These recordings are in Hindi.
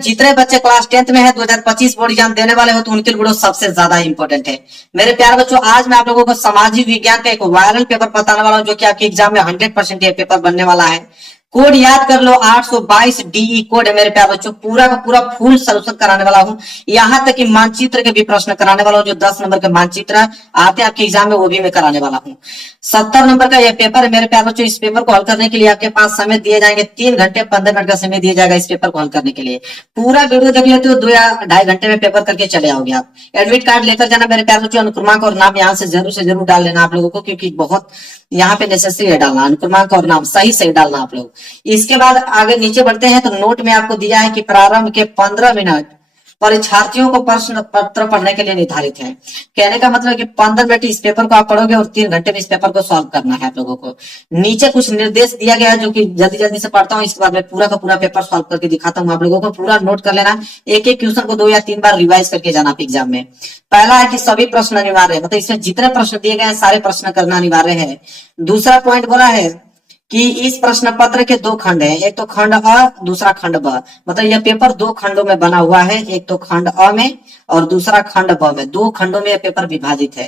जितने बच्चे क्लास 10th में है 2025 बोर्ड एग्जाम देने वाले हो तो उनके लिए वीडियो सबसे ज्यादा इंपॉर्टेंट है। मेरे प्यारे बच्चों, आज मैं आप लोगों को सामाजिक विज्ञान का एक वायरल पेपर बताने वाला हूं जो कि आपके एग्जाम में 100% ये पेपर बनने वाला है। कोड याद कर लो, 822 डीई कोड है मेरे प्यारे बच्चों। पूरा का पूरा फुल सोल्यूशन कराने वाला हूं, यहां तक कि मानचित्र के भी प्रश्न कराने वाला हूं। जो 10 नंबर के मानचित्र आते हैं आपके एग्जाम में वो भी मैं कराने वाला हूं। 70 नंबर का यह पेपर है मेरे प्यारे बच्चों। इस पेपर को हल करने के लिए आपके पास समय दिए जाएंगे 3 घंटे 15 मिनट का समय दिया जाएगा इस पेपर को हल करने के लिए। पूरा वीडियो देख लेते हो 2 या 2.5 घंटे में पेपर करके चले आओगे आप। एडमिट कार्ड लेकर जाना मेरे प्यारे बच्चों। अनुक्रमांक और नाम यहाँ से जरूर डाल लेना आप लोगों को, क्योंकि बहुत यहाँ पे नेसेसरी है डालना। अनुक्रमांक और नाम सही से डालना आप लोग। इसके बाद आगे नीचे बढ़ते हैं तो नोट में आपको दिया है कि प्रारंभ के 15 मिनट परीक्षार्थियों को प्रश्न पत्र पढ़ने के लिए निर्धारित है। कहने का मतलब कि 15 मिनट इस पेपर को आप पढ़ोगे और 3 घंटे में इस पेपर को सॉल्व करना है आप लोगों को। नीचे कुछ निर्देश दिया गया है जो कि जल्दी से पढ़ता हूँ, इसके बाद मैं पूरा का पूरा पेपर सॉल्व करके दिखाता हूँ आप लोगों को। पूरा नोट कर लेना, एक एक क्वेश्चन को 2 या 3 बार रिवाइज करके जाना आप एग्जाम में। पहला है कि सभी प्रश्न अनिवार्य है, मतलब इसमें जितने प्रश्न दिए गए हैं सारे प्रश्न करना अनिवार्य है। दूसरा पॉइंट बोला है कि इस प्रश्न पत्र के 2 खंड हैं, एक तो खंड अ दूसरा खंड ब। मतलब यह पेपर 2 खंडों में बना हुआ है, एक तो खंड अ में और दूसरा खंड ब में। 2 खंडों में यह पेपर विभाजित है।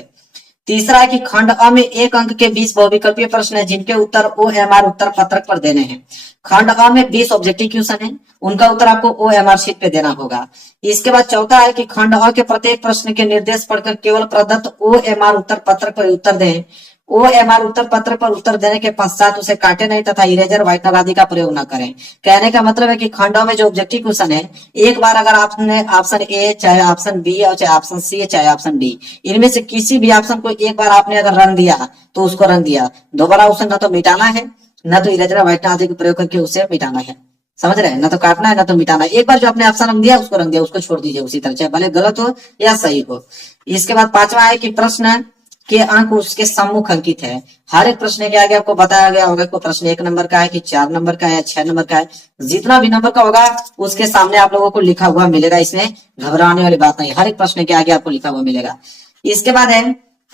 तीसरा है कि खंड अ में 1 अंक के 20 बहुविकल्पीय प्रश्न है जिनके उत्तर OMR उत्तर पत्रक पर देने हैं। खंड अ में 20 ऑब्जेक्टिव क्वेश्चन है, उनका उत्तर आपको OMR शीट पे देना होगा। इसके बाद चौथा है कि खंड अ के प्रत्येक प्रश्न के निर्देश पढ़कर केवल प्रदत्त OMR उत्तर पत्रक पर उत्तर दें। OMR उत्तर पत्र पर उत्तर देने के पश्चात उसे काटे नहीं तथा इरेजर व्हाइटनर आदि का प्रयोग न करें। कहने का मतलब है कि खंडों में जो ऑब्जेक्टिव क्वेश्चन है, एक बार अगर आपने ऑप्शन ए चाहे ऑप्शन बी और चाहे ऑप्शन सी चाहे ऑप्शन डी, इनमें से किसी भी ऑप्शन को एक बार आपने अगर रन दिया तो उसको रन दिया। दोबारा उसे न तो मिटाना है न तो इरेजर व्हाइटनर आदि का प्रयोग करके उसे मिटाना है। समझ रहे हैं? ना तो काटना है ना तो मिटाना है। एक बार जो आपने ऑप्शन रन दिया उसको रन दिया, उसको छोड़ दीजिए उसी तरह, चाहे भले गलत हो या सही हो। इसके बाद पांचवा है कि प्रश्न के अंक उसके सम्मुख अंकित है। हर एक प्रश्न के आगे आपको बताया गया होगा कि प्रश्न 1 नंबर का है कि 4 नंबर का है या 6 नंबर का है। जितना भी नंबर का होगा उसके सामने आप लोगों को लिखा हुआ मिलेगा। इसमें घबराने वाली बात नहीं, हर एक प्रश्न के आगे आपको लिखा हुआ मिलेगा। इसके बाद है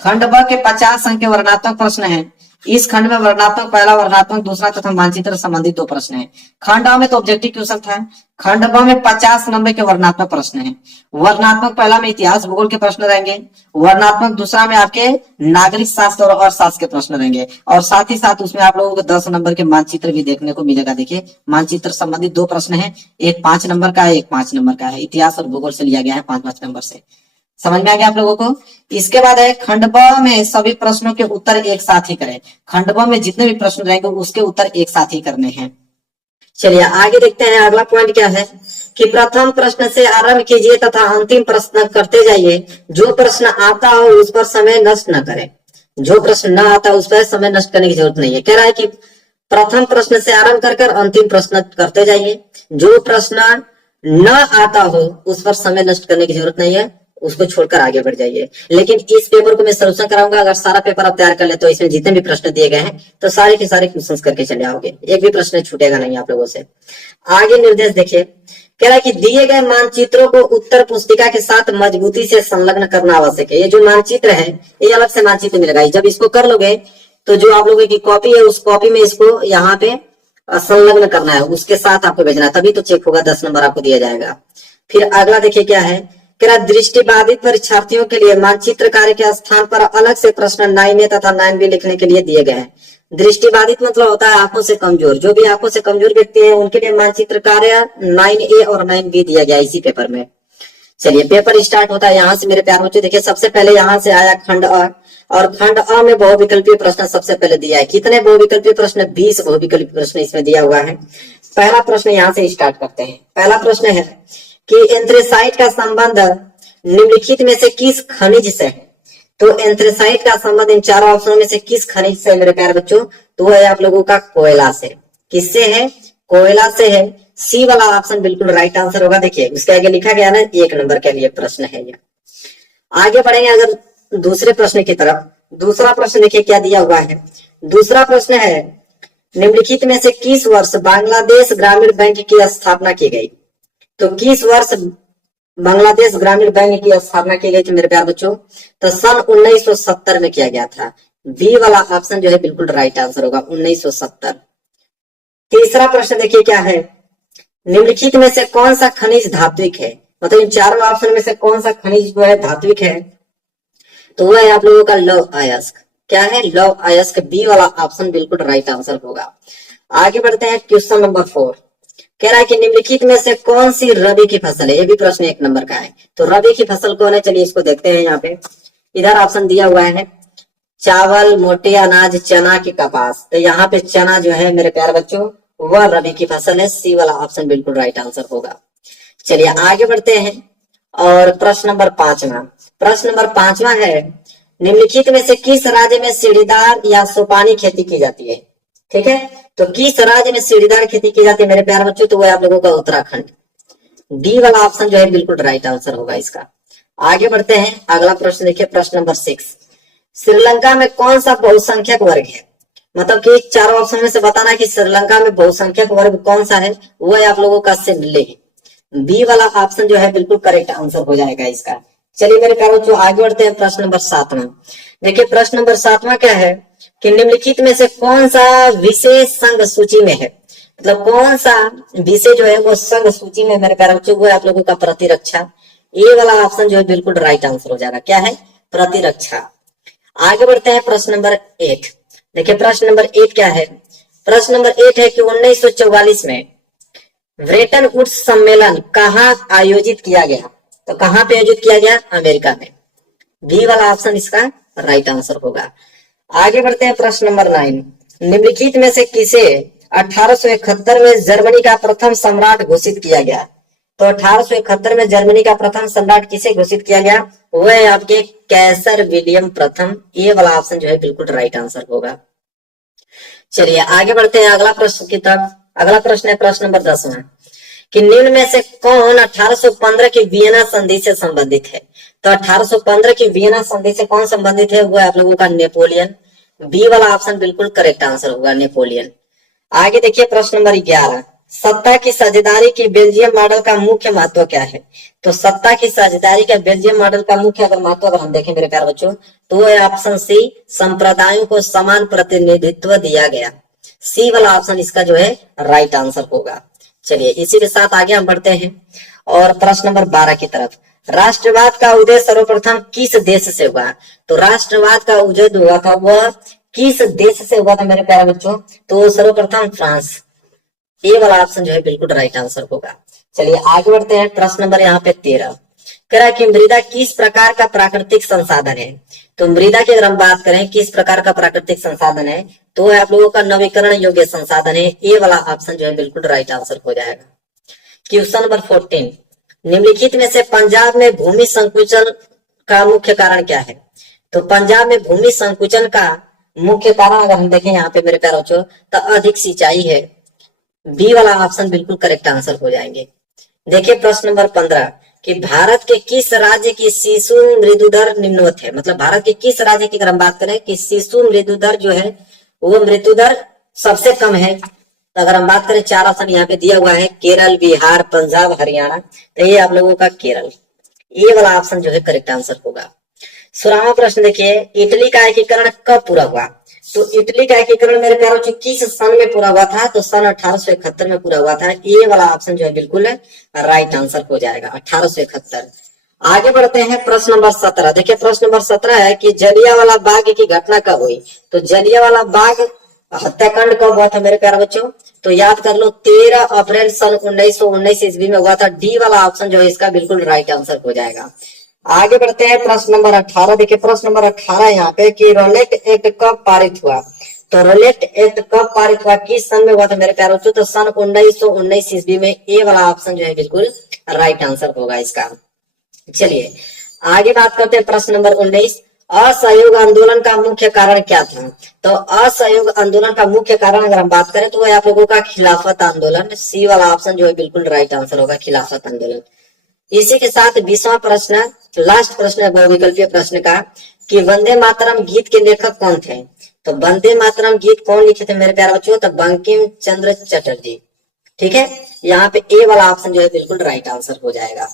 खंड ब के 50 अंक के वर्णनात्मक प्रश्न है। इस खंड में वर्णनात्मक पहला, वर्णनात्मक दूसरा तथा मानचित्र संबंधित 2 प्रश्न है। खंड अ में तो ऑब्जेक्टिव क्वेश्चन था, खंड ब में 50 नंबर के वर्णनात्मक प्रश्न है। वर्णनात्मक पहला में इतिहास भूगोल के प्रश्न रहेंगे, वर्णनात्मक दूसरा में आपके नागरिक शास्त्र और अर्थशास्त्र के प्रश्न रहेंगे, और साथ ही साथ उसमें आप लोगों को 10 नंबर के मानचित्र भी देखने को मिलेगा। देखिए मानचित्र संबंधित 2 प्रश्न है, एक 5 नंबर का है, एक 5 नंबर का है। इतिहास और भूगोल से लिया गया है 5-5 नंबर से। समझ में आ गया आप लोगों को? इसके बाद है खंड ब में सभी प्रश्नों के उत्तर एक साथ ही करें। खंड ब में जितने भी प्रश्न रहेंगे उसके उत्तर एक साथ ही करने हैं। चलिए आगे देखते हैं, अगला पॉइंट क्या है कि प्रथम प्रश्न से आरंभ कीजिए तथा अंतिम प्रश्न करते जाइए। जो प्रश्न आता हो उस पर समय नष्ट न करें। जो प्रश्न न आता उस पर समय नष्ट करने की जरूरत नहीं है। कह रहा है कि प्रथम प्रश्न से आरंभ कर अंतिम प्रश्न करते जाइए। जो प्रश्न न आता हो उस पर समय नष्ट करने की जरूरत नहीं है, उसको छोड़कर आगे बढ़ जाइए। लेकिन इस पेपर को मैं सोल्यूशन कराऊंगा। अगर सारा पेपर आप तैयार कर ले तो इसमें जितने भी प्रश्न दिए गए हैं तो सारे के सारे क्वेश्चंस करके चले आओगे, एक भी प्रश्न छूटेगा नहीं आप लोगों से। आगे निर्देश देखिए, कह रहा है कि दिए गए मानचित्रों को उत्तर पुस्तिका के साथ मजबूती से संलग्न करना आवश्यक है। ये जो मानचित्र है ये अलग से मानचित्र मिलेगा। जब इसको कर लोगे तो जो आप लोगों की कॉपी है उस कॉपी में इसको यहाँ पे संलग्न करना है, उसके साथ आपको भेजना है, तभी तो चेक होगा, 10 नंबर आपको दिया जाएगा। फिर अगला देखिए क्या है, दृष्टिबाधित परीक्षार्थियों के लिए मानचित्र कार्य के स्थान पर अलग से प्रश्न 9A तथा 9B लिखने के लिए दिए गए हैं। दृष्टिबाधित मतलब होता है आंखों से कमजोर। जो भी आंखों से कमजोर व्यक्ति है उनके लिए मानचित्र कार्य 9A और 9B दिया गया इसी पेपर में। चलिए पेपर स्टार्ट होता है यहाँ से मेरे प्यारे बच्चों। देखिए सबसे पहले यहाँ से आया खंड अ, और खंड अ में बहुविकल्पीय प्रश्न सबसे पहले दिया है। कितने बहुविकल्पीय प्रश्न? 20 बहुविकल्पीय प्रश्न इसमें दिया हुआ है। पहला प्रश्न यहाँ से स्टार्ट करते हैं। पहला प्रश्न है कि एंथ्रेसाइट का संबंध निम्नलिखित में से किस खनिज से है? तो एंथ्रेसाइट का संबंध इन चारों ऑप्शनों में से किस खनिज से है मेरे प्यारे बच्चों? तो वो है आप लोगों का कोयला से। किससे है? कोयला से है। सी वाला ऑप्शन बिल्कुल राइट आंसर होगा। देखिए उसके आगे लिखा गया ना, 1 नंबर के लिए प्रश्न है ये। आगे बढ़ेंगे अगर दूसरे प्रश्न की तरफ। दूसरा प्रश्न देखिए क्या दिया हुआ है। दूसरा प्रश्न है निम्नलिखित में से किस वर्ष बांग्लादेश ग्रामीण बैंक की स्थापना की गई? तो किस वर्ष बांग्लादेश ग्रामीण बैंक की स्थापना की गई थी मेरे प्यारे बच्चों? तो सन 1970 में किया गया था। बी वाला ऑप्शन जो है बिल्कुल राइट आंसर होगा, 1970। तीसरा प्रश्न देखिए क्या है, निम्नलिखित में से कौन सा खनिज धात्विक है, मतलब इन चारों ऑप्शन में से कौन सा खनिज जो है धात्विक है, तो वह है आप लोगों का लौह अयस्क। क्या है? लौह अयस्क। बी वाला ऑप्शन बिल्कुल राइट आंसर होगा। आगे बढ़ते हैं क्वेश्चन नंबर 4। कह रहा है कि निम्नलिखित में से कौन सी रबी की फसल है, ये भी प्रश्न 1 नंबर का है। तो रबी की फसल कौन है, चलिए इसको देखते हैं। यहाँ पे इधर ऑप्शन दिया हुआ है चावल, मोटे अनाज, चना की कपास। तो यहाँ पे चना जो है मेरे प्यारे बच्चों वह रबी की फसल है। सी वाला ऑप्शन बिल्कुल राइट आंसर होगा। चलिए आगे बढ़ते हैं और प्रश्न नंबर 5वां। प्रश्न नंबर 5वां है निम्नलिखित में से किस राज्य में सीढ़ीदार या सोपानी खेती की जाती है। ठीक है, तो किस राज्य में सीढ़ीदार खेती की जाती है मेरे प्यारे बच्चों, तो वह आप लोगों का उत्तराखंड। डी वाला ऑप्शन जो है बिल्कुल राइट आंसर होगा इसका। आगे बढ़ते हैं, अगला प्रश्न देखिए, प्रश्न नंबर 6। श्रीलंका में कौन सा बहुसंख्यक वर्ग है, मतलब कि चारों ऑप्शन में से बताना कि श्रीलंका में बहुसंख्यक वर्ग कौन सा है, वो है आप लोगों का सिंहले। बी वाला ऑप्शन जो है बिल्कुल करेक्ट आंसर हो जाएगा इसका। चलिए मेरे प्यारे बच्चों आगे बढ़ते हैं, प्रश्न नंबर 7वां। देखिए प्रश्न नंबर 7वां क्या है कि निम्नलिखित में से कौन सा विशेष संघ सूची में है, मतलब कौन सा विषय जो है वो संघ सूची में मेरे प्यारे बच्चों वो है आप लोगों का प्रतिरक्षा। ए वाला ऑप्शन जो है बिल्कुल राइट आंसर हो जाएगा। क्या है? प्रतिरक्षा। आगे बढ़ते हैं प्रश्न नंबर 8। देखिए प्रश्न नंबर 8 क्या है, प्रश्न नंबर 8 है कि 1944 में ब्रेटन वुड्स सम्मेलन कहाँ आयोजित किया गया, तो कहाँ पे आयोजित किया गया? अमेरिका में। बी वाला ऑप्शन इसका राइट आंसर होगा। आगे बढ़ते हैं प्रश्न नंबर 9। निम्नलिखित में से किसे 1871 में जर्मनी का प्रथम सम्राट घोषित किया गया, तो 1871 में जर्मनी का प्रथम सम्राट किसे घोषित किया गया, वह है आपके कैसर विलियम प्रथम। ये वाला ऑप्शन जो है बिल्कुल राइट आंसर होगा। चलिए आगे बढ़ते हैं अगला प्रश्न की तरफ। अगला प्रश्न है प्रश्न नंबर 10वां कि निम्न में से कौन 1815 की वियना संधि से संबंधित है, तो 1815 की वियना संधि से कौन संबंधित है, वो आप लोगों का नेपोलियन। बी वाला ऑप्शन बिल्कुल करेक्ट आंसर होगा, नेपोलियन। आगे देखिए प्रश्न नंबर 11। सत्ता की साझेदारी की बेल्जियम मॉडल का मुख्य महत्व क्या है, तो सत्ता की साझेदारी का बेल्जियम मॉडल का मुख्य अगर महत्व अगर हम देखें मेरे प्यारे बच्चों, तो है ऑप्शन सी, संप्रदायों को समान प्रतिनिधित्व दिया गया। सी वाला ऑप्शन इसका जो है राइट आंसर होगा। चलिए इसी के साथ आगे हम बढ़ते हैं और प्रश्न नंबर 12 की तरफ। राष्ट्रवाद का उदय सर्वप्रथम किस देश से हुआ, तो राष्ट्रवाद का उदय हुआ था वह किस देश से हुआ था मेरे प्यारे बच्चों, तो सर्वप्रथम फ्रांस। ए वाला ऑप्शन जो है बिल्कुल राइट आंसर होगा। चलिए आगे बढ़ते हैं प्रश्न नंबर यहाँ पे 13। कह रहा है कि मृदा किस प्रकार का प्राकृतिक संसाधन है, तो मृदा की अगर हम बात करें किस प्रकार का प्राकृतिक संसाधन है, तो आप लोगों का नवीकरण योग्य संसाधन है। ए वाला ऑप्शन जो है बिल्कुल राइट आंसर हो जाएगा। Question number 14। निम्नलिखित में से पंजाब में भूमि संकुचन का मुख्य कारण क्या है, तो पंजाब में भूमि संकुचन का मुख्य कारण अगर हम देखें यहाँ पे मेरे प्यारे बच्चों तो अधिक सिंचाई है। बी वाला ऑप्शन बिल्कुल करेक्ट आंसर हो जाएंगे। देखिए प्रश्न नंबर 15 कि भारत के किस राज्य की शिशु मृत्यु दर निम्नवत है, मतलब भारत के किस राज्य की अगर हम बात करें कि शिशु मृत्यु दर जो है वो मृत्यु दर सबसे कम है, तो अगर हम बात करें 4 ऑप्शन यहाँ पे दिया हुआ है केरल, बिहार, पंजाब, हरियाणा, तो ये आप लोगों का केरल। ये वाला ऑप्शन जो है करेक्ट आंसर होगा। 16वां प्रश्न देखिए, इटली का एकीकरण कब पूरा हुआ, तो इटली का एकीकरण मेरे प्यारों से किस सन में पूरा हुआ था, तो सन 1871 में पूरा हुआ था। ये वाला ऑप्शन जो है बिल्कुल राइट आंसर हो जाएगा, 1871। आगे बढ़ते हैं प्रश्न नंबर 17। देखिए प्रश्न नंबर 17 है कि जलियांवाला बाग की घटना कब हुई, तो जलियांवाला बाग हत्याकांड कब हुआ था मेरे प्यारे बच्चों, तो याद कर लो 13 अप्रैल सन 1919 ईस्वी में हुआ था। डी वाला ऑप्शन जो है इसका बिल्कुल राइट आंसर हो जाएगा। आगे बढ़ते हैं प्रश्न नंबर 18। देखिए प्रश्न नंबर 18 यहाँ पे कि रोलेट एक्ट कब पारित हुआ, तो रोलेट एक्ट कब पारित हुआ, किस सन में हुआ था मेरे प्यारे बच्चों, तो सन 1919 ईस्वी में। ए वाला ऑप्शन जो है बिल्कुल राइट आंसर होगा इसका। चलिए आगे बात करते हैं प्रश्न नंबर 19। असहयोग आंदोलन का मुख्य कारण क्या था, तो असहयोग आंदोलन का मुख्य कारण अगर हम बात करें तो वह आप लोगों का खिलाफत आंदोलन। सी वाला ऑप्शन जो है बिल्कुल राइट आंसर होगा, खिलाफत आंदोलन। इसी के साथ 20वां प्रश्न, लास्ट प्रश्न है बहुविकल्पीय प्रश्न का कि वंदे मातरम गीत के लेखक कौन थे, तो वंदे मातरम गीत कौन लिखे थे मेरे प्यारे बच्चों, तो बंकिम चंद्र चटर्जी। ठीक है, यहाँ पे ए वाला ऑप्शन जो है बिल्कुल राइट आंसर हो जाएगा।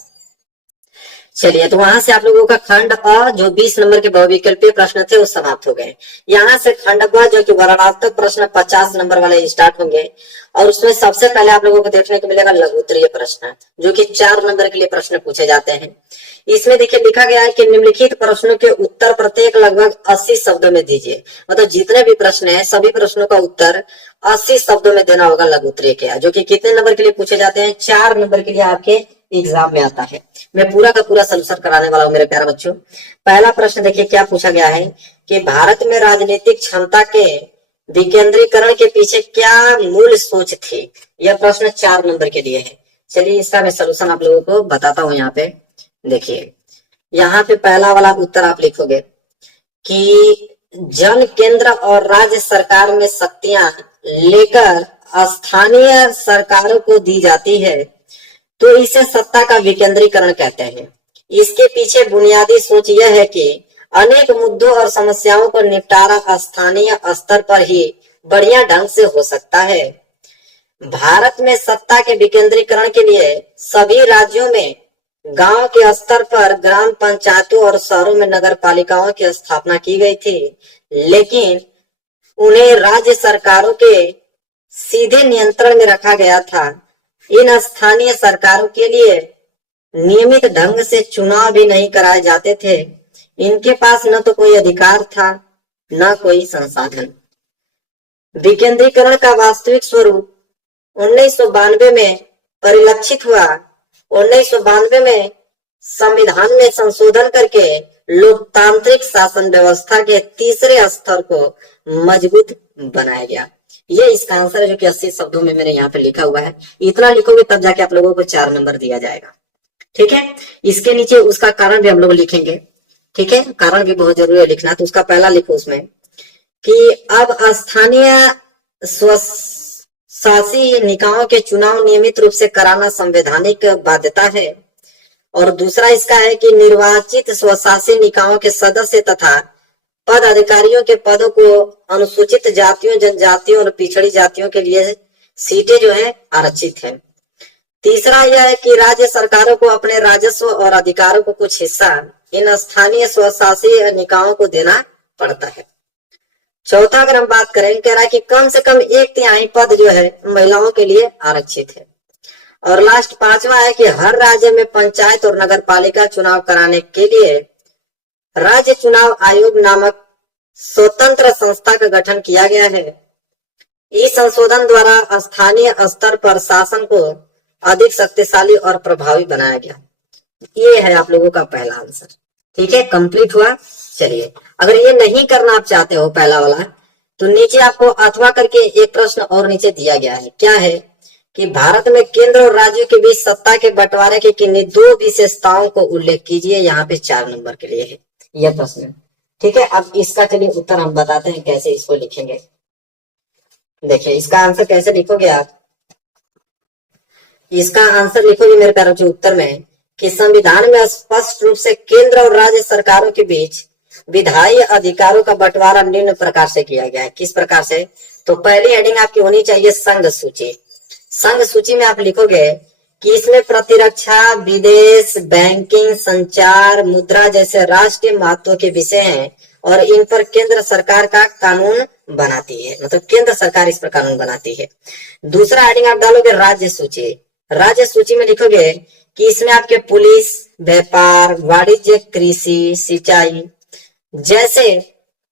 चलिए, तो वहां से आप लोगों का खंड अ जो 20 नंबर के बहुविकल्पीय प्रश्न थे वो समाप्त हो गए। यहाँ से खंड ब जो कि वर्णनात्मक प्रश्न 50 नंबर वाले स्टार्ट होंगे, और उसमें सबसे पहले आप लोगों को देखने को मिलेगा लघु उत्तरीय प्रश्न, जो कि 4 नंबर के लिए प्रश्न पूछे जाते हैं। इसमें देखिए लिखा गया है कि निम्नलिखित प्रश्नों के उत्तर प्रत्येक लगभग 80 शब्दों में दीजिए। मतलब जितने भी प्रश्न हैं सभी प्रश्नों का उत्तर 80 शब्दों में देना होगा लघु उत्तरीय के, जो कि कितने नंबर के लिए पूछे जाते हैं, 4 नंबर के लिए आपके एग्जाम में आता है। मैं पूरा का पूरा सॉल्यूशन कराने वाला हूं मेरे प्यारे बच्चों। पहला प्रश्न देखिए क्या पूछा गया है कि भारत में राजनीतिक क्षमता के विकेंद्रीकरण के पीछे क्या मूल सोच थी। यह प्रश्न 4 नंबर के लिए है। चलिए इसका मैं सलूशन आप लोगों को बताता हूं। यहाँ पे देखिए, यहाँ पे पहला वाला उत्तर आप लिखोगे कि जन केंद्र और राज्य सरकार में शक्तियां लेकर स्थानीय सरकारों को दी जाती है तो इसे सत्ता का विकेंद्रीकरण कहते हैं। इसके पीछे बुनियादी सोच यह है कि अनेक मुद्दों और समस्याओं को निपटारा स्थानीय स्तर पर ही बढ़िया ढंग से हो सकता है। भारत में सत्ता के विकेंद्रीकरण के लिए सभी राज्यों में गांव के स्तर पर ग्राम पंचायतों और शहरों में नगर पालिकाओं की स्थापना की गई थी, लेकिन उन्हें राज्य सरकारों के सीधे नियंत्रण में रखा गया था। इन स्थानीय सरकारों के लिए नियमित ढंग से चुनाव भी नहीं कराए जाते थे। इनके पास न तो कोई अधिकार था न कोई संसाधन। विकेंद्रीकरण का वास्तविक स्वरूप 1992 में परिलक्षित हुआ। 1992 में संविधान में संशोधन करके लोकतांत्रिक शासन व्यवस्था के तीसरे स्तर को मजबूत बनाया गया। ये इसका आंसर है, जो कि 80 शब्दों में मैंने यहाँ पे लिखा हुआ है। इतना लिखोगे तब जाके आप लोगों को 4 नंबर दिया जाएगा। ठीक है, इसके नीचे उसका कारण भी हम लोग लिखेंगे। ठीक है, कारण भी बहुत जरूरी है लिखना। तो उसका पहला लिखो उसमें कि अब स्थानीय स्वशासी निकायों के चुनाव नियमित रूप से कराना संवैधानिक बाध्यता है। और दूसरा इसका है कि निर्वाचित स्वशासी निकायों के सदस्य तथा पद अधिकारियों के पदों को अनुसूचित जातियों, जनजातियों और पिछड़ी जातियों के लिए सीटें जो है आरक्षित है। तीसरा यह है कि राज्य सरकारों को अपने राजस्व और अधिकारों को कुछ हिस्सा इन स्थानीय स्वशासी निकायों को देना पड़ता है। चौथा अगर हम बात करें, कह रहा है कि कम से कम 1/3 पद जो है महिलाओं के लिए आरक्षित है। और लास्ट 5वां है कि हर राज्य में पंचायत और नगर पालिका चुनाव कराने के लिए राज्य चुनाव आयोग नामक स्वतंत्र संस्था का गठन किया गया है। इस संशोधन द्वारा स्थानीय स्तर पर शासन को अधिक शक्तिशाली और प्रभावी बनाया गया। ये है आप लोगों का पहला आंसर। ठीक है, कंप्लीट हुआ। चलिए, अगर ये नहीं करना आप चाहते हो पहला वाला, तो नीचे आपको अथवा करके एक प्रश्न और नीचे दिया गया है। क्या है कि भारत में केंद्र और राज्यों के बीच सत्ता के बंटवारे की किन्हीं 2 विशेषताओं को उल्लेख कीजिए। यहाँ पे 4 नंबर के लिए है यह प्रश्न। ठीक है, अब इसका चलिए उत्तर हम बताते हैं कैसे इसको लिखेंगे। देखिए इसका आंसर कैसे लिखोगे आप। इसका आंसर लिखोगे मेरे प्यारों के उत्तर में कि संविधान में स्पष्ट रूप से केंद्र और राज्य सरकारों के बीच विधायी अधिकारों का बंटवारा निम्न प्रकार से किया गया है। किस प्रकार से? तो पहली हेडिंग आपकी होनी चाहिए संघ सूची। संघ सूची में आप लिखोगे कि इसमें प्रतिरक्षा, विदेश, बैंकिंग, संचार, मुद्रा जैसे राष्ट्रीय महत्व के विषय हैं और इन पर केंद्र सरकार का कानून बनाती है। मतलब केंद्र सरकार इस पर कानून बनाती है। दूसरा हेडिंग आप डालोगे राज्य सूची। राज्य सूची में लिखोगे कि इसमें आपके पुलिस, व्यापार, वाणिज्य, कृषि, सिंचाई जैसे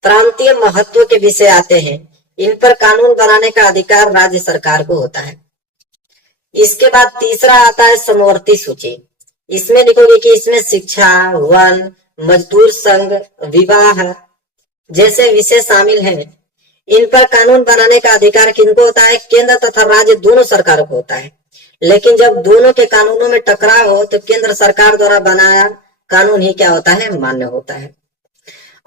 प्रांतीय महत्व के विषय आते हैं। इन पर कानून बनाने का अधिकार राज्य सरकार को होता है। इसके बाद तीसरा आता है समवर्ती सूची। इसमें लिखोगे कि इसमें शिक्षा, वन, मजदूर संघ, विवाह जैसे विषय शामिल हैं। इन पर कानून बनाने का अधिकार किनको होता है? केंद्र तथा राज्य दोनों सरकारों को होता है। लेकिन जब दोनों के कानूनों में टकराव हो तो केंद्र सरकार द्वारा बनाया कानून ही क्या होता है? मान्य होता है।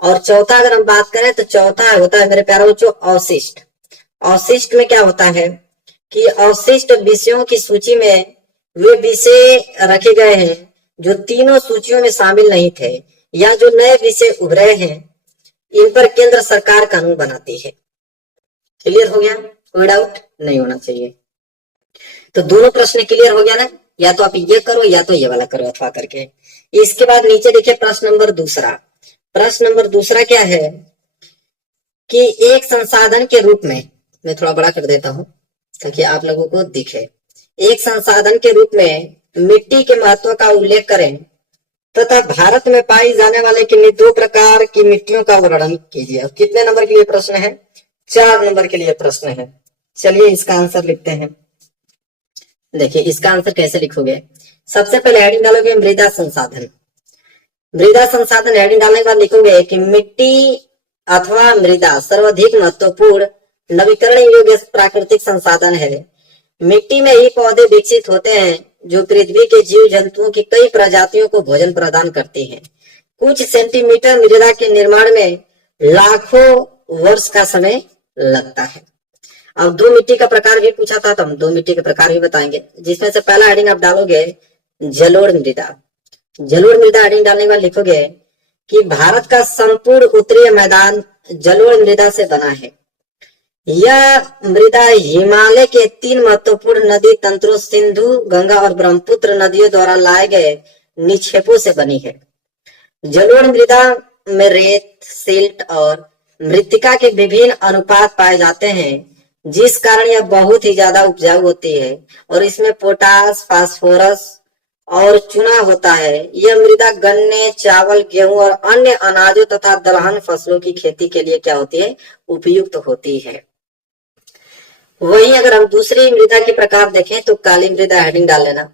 और चौथा अगर हम बात करें तो चौथा होता है मेरे प्यारे बच्चों अवशिष्ट। अवशिष्ट में क्या होता है कि अवशिष्ट विषयों की सूची में वे विषय रखे गए हैं जो तीनों सूचियों में शामिल नहीं थे या जो नए विषय उभरे हैं। इन पर केंद्र सरकार कानून बनाती है। क्लियर हो गया? कोई डाउट नहीं होना चाहिए। तो दोनों प्रश्न क्लियर हो गया ना। या तो आप ये करो या तो ये वाला करो अथवा करके। इसके बाद नीचे देखिए प्रश्न नंबर दूसरा। प्रश्न नंबर दूसरा क्या है कि एक संसाधन के रूप में, मैं थोड़ा बड़ा कर देता हूं ताकि आप लोगों को दिखे। एक संसाधन के रूप में मिट्टी के महत्व का उल्लेख करें तथा भारत में पाई जाने वाले किन्हीं दो प्रकार की मिट्टियों का वर्णन कीजिए। अब कितने नंबर के लिए प्रश्न है? 4 नंबर के लिए प्रश्न है। चलिए इसका आंसर लिखते हैं। देखिए इसका आंसर कैसे लिखोगे? सबसे पहले हेडिंग डालोगे मृदा संसाधन। मृदा संसाधन हेडिंग डालने के बाद लिखोगे कि मिट्टी अथवा मृदा सर्वाधिक महत्वपूर्ण नवीकरण योग्य प्राकृतिक संसाधन है। मिट्टी में ही पौधे विकसित होते हैं जो पृथ्वी के जीव जंतुओं की कई प्रजातियों को भोजन प्रदान करती हैं। कुछ सेंटीमीटर मृदा के निर्माण में लाखों वर्ष का समय लगता है। अब दो मिट्टी का प्रकार भी पूछा था, तो हम दो मिट्टी के प्रकार भी बताएंगे, जिसमें से पहला हेडिंग आप डालोगे जलोढ़ मृदा। जलोढ़ मृदा हेडिंग डालने के बाद लिखोगे कि भारत का संपूर्ण उत्तरीय मैदान जलोढ़ मृदा से बना है। यह मृदा हिमालय के 3 महत्वपूर्ण नदी तंत्रों सिंधु, गंगा और ब्रह्मपुत्र नदियों द्वारा लाए गए निक्षेपों से बनी है। जलोढ़ मृदा में रेत, सिल्ट और मृत्तिका के विभिन्न अनुपात पाए जाते हैं, जिस कारण यह बहुत ही ज्यादा उपजाऊ होती है और इसमें पोटास, फास्फोरस और चूना होता है। यह मृदा गन्ने, चावल, गेहूं और अन्य अनाजों तथा दलहन फसलों की खेती के लिए क्या होती है? उपयुक्त होती है। वही अगर हम दूसरी मृदा के प्रकार देखें तो काली मृदा हेडिंग डाल लेना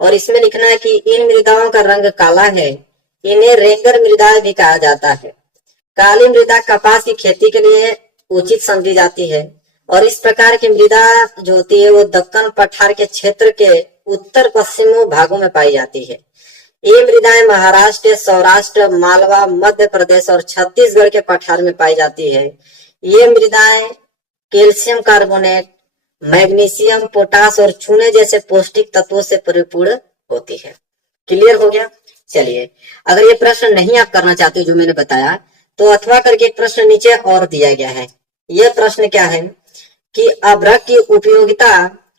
और इसमें लिखना है कि इन मृदाओं का रंग काला है, इन्हें रेंगर मृदा भी कहा जाता है। काली मृदा कपास की खेती के लिए उचित समझी जाती है और इस प्रकार की मृदा जो होती है वो दक्कन पठार के क्षेत्र के उत्तर पश्चिमी भागों में पाई जाती है। ये मृदाएं महाराष्ट्र, सौराष्ट्र, मालवा, मध्य प्रदेश और छत्तीसगढ़ के पठार में पाई जाती है। ये मृदाएं कैल्शियम कार्बोनेट, मैग्नीशियम, पोटास और चूने जैसे पौष्टिक तत्वों से परिपूर्ण होती है। क्लियर हो गया? चलिए अगर ये प्रश्न नहीं आप करना चाहते हो जो मैंने बताया, तो अथवा करके एक प्रश्न नीचे और दिया गया है। यह प्रश्न क्या है कि अभ्रक की उपयोगिता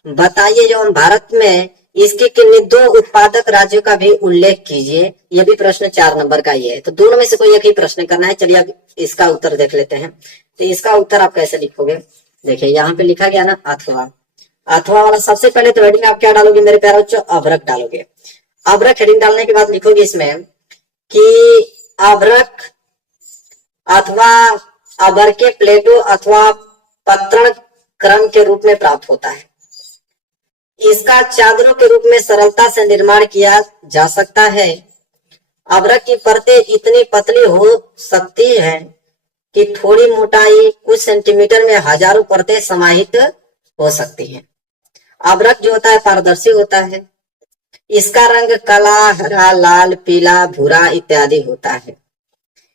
बताइए एवं भारत में इसके किन्हीं दो उत्पादक राज्यों का भी उल्लेख कीजिए। यह भी प्रश्न 4 नंबर का ही है, तो दोनों में से कोई एक ही प्रश्न करना है। चलिए अब इसका उत्तर देख लेते हैं। तो इसका उत्तर आप कैसे लिखोगे? देखिए यहाँ पे लिखा गया ना अथवा। अथवा वाला सबसे पहले तो हेडिंग आप क्या डालोगे मेरे प्यारे बच्चों? अभ्रक डालोगे। अभ्रक हेडिंग डालने के बाद लिखोगे इसमें कि अभ्रक अथवा अबर के प्लेटो अथवा पत्रण क्रम के रूप में प्राप्त होता है। इसका चादरों के रूप में सरलता से निर्माण किया जा सकता है। अभ्रक की परतें इतनी पतली हो सकती है कि थोड़ी मोटाई कुछ सेंटीमीटर में हजारों परतें समाहित हो सकती हैं। अभ्रक जो होता है पारदर्शी होता है। इसका रंग काला, हरा, लाल, पीला, भूरा इत्यादि होता है।